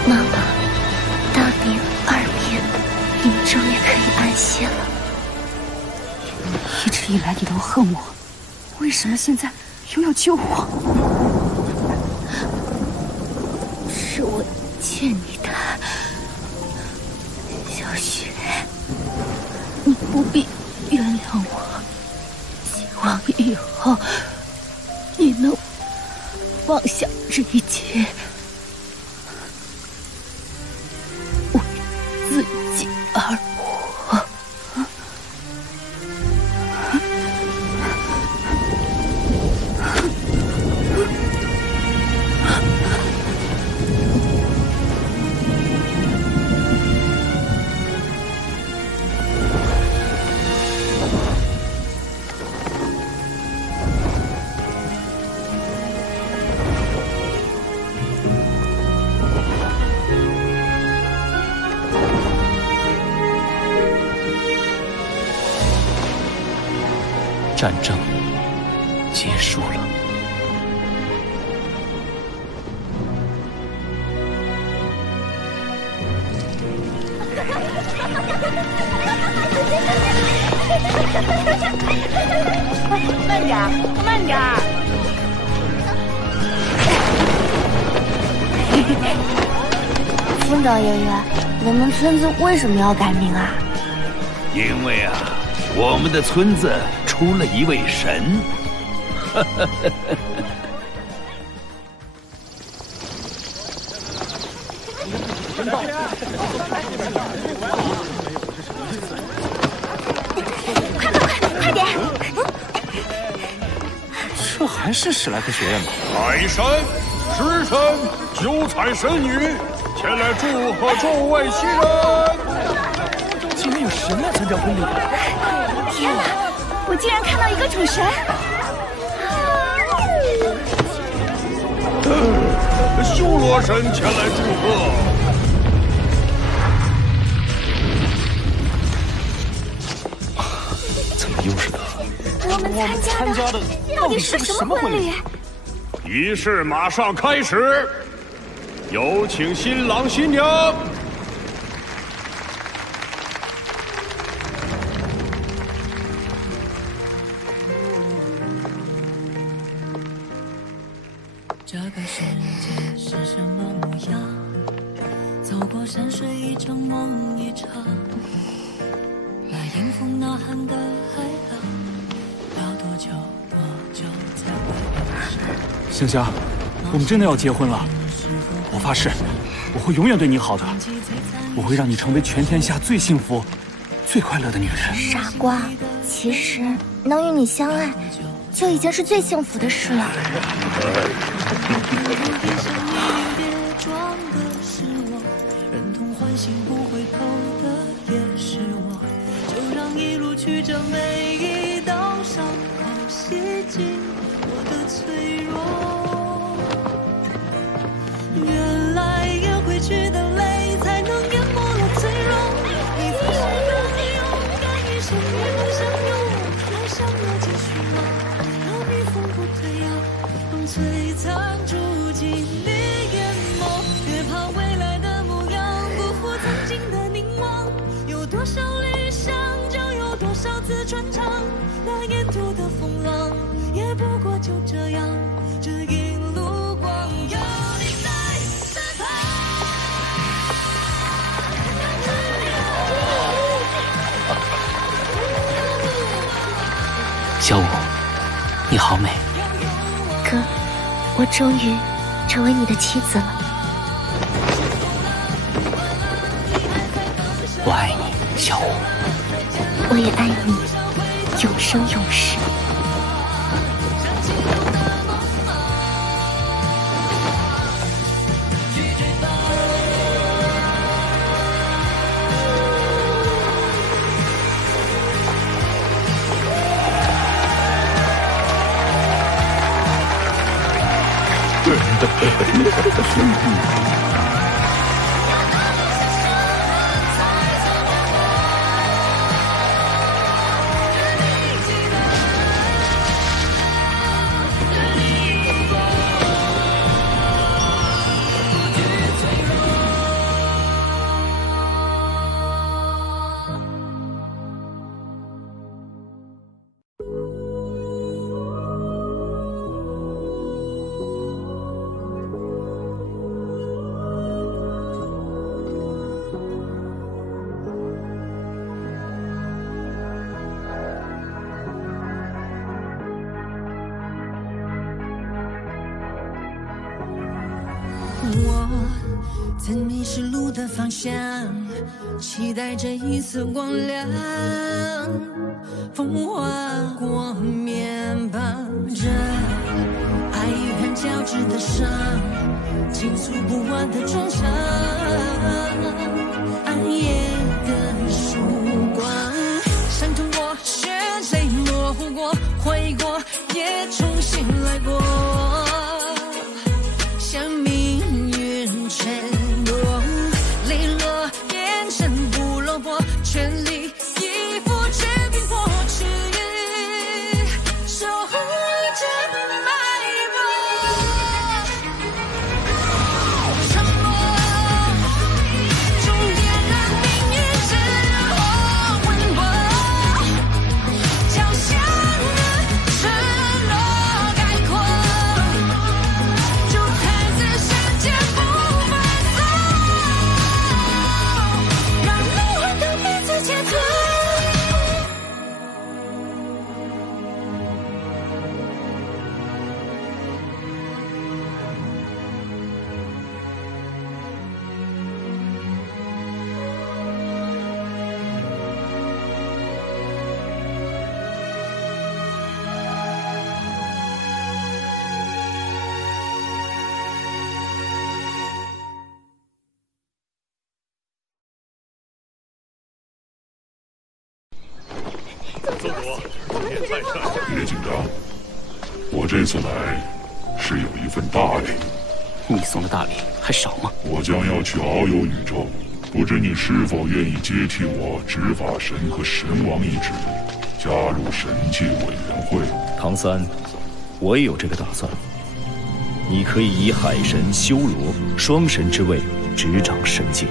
妈妈，大明、二明，你们终于可以安息了。一直以来你都恨我，为什么现在又要救我？是我欠你的，小雪。你不必原谅我，希望以后你能放下这一切，为自己而活。战争结束了。慢点儿，慢点儿。风岛爷爷，我们村子为什么要改名啊？因为啊，我们的村子出了一位神。快点！这还是史莱克学院吗？海神、石神、九彩神女前来祝贺众位新人。竟然有神来参加婚礼！天哪，我竟然看到一个主神！修罗神前来祝贺。怎么又是他？我们参加的到底是什么婚礼？仪式马上开始，有请新郎新娘。这个世界是什么模样？走过山水一场梦一场，那迎风呐喊的海浪，要多久多久才会流逝？香香，我们真的要结婚了！我发誓，我会永远对你好的，我会让你成为全天下最幸福、最快乐的女人。傻瓜，其实能与你相爱，就已经是最幸福的事了。曲折每一道伤口，洗净我的脆弱。原来咽回去的泪，才能淹没了脆弱。你才是更勇敢，一生与梦相拥。要相约继续吗？要逆风不退呀，让璀璨住进你眼眸。别怕未来的模样不负曾经的凝望，有多少理想多少次穿肠，那沿途的风浪也不过就这样，这一路光有你在身旁。小舞，你好美。哥，我终于成为你的妻子了。我爱你，小舞。我也爱你，永生永世。曾迷失路的方向，期待着一丝光亮。风划过面庞着爱与恨交织的伤，倾诉不完的衷肠。暗夜的曙光，伤痛过，血泪模糊过，回过，也重新来过。向命运承诺，泪落变成不落魄，全力以赴决定过去，守护一阵脉搏。承诺，终点让命运之火温薄，脚下的承诺概括。宗主，别紧张，我这次来是有一份大礼。你送的大礼还少吗？我将要去遨游宇宙，不知你是否愿意接替我执法神和神王一职，加入神界委员会？唐三，我也有这个打算。你可以以海神修罗双神之位执掌神界。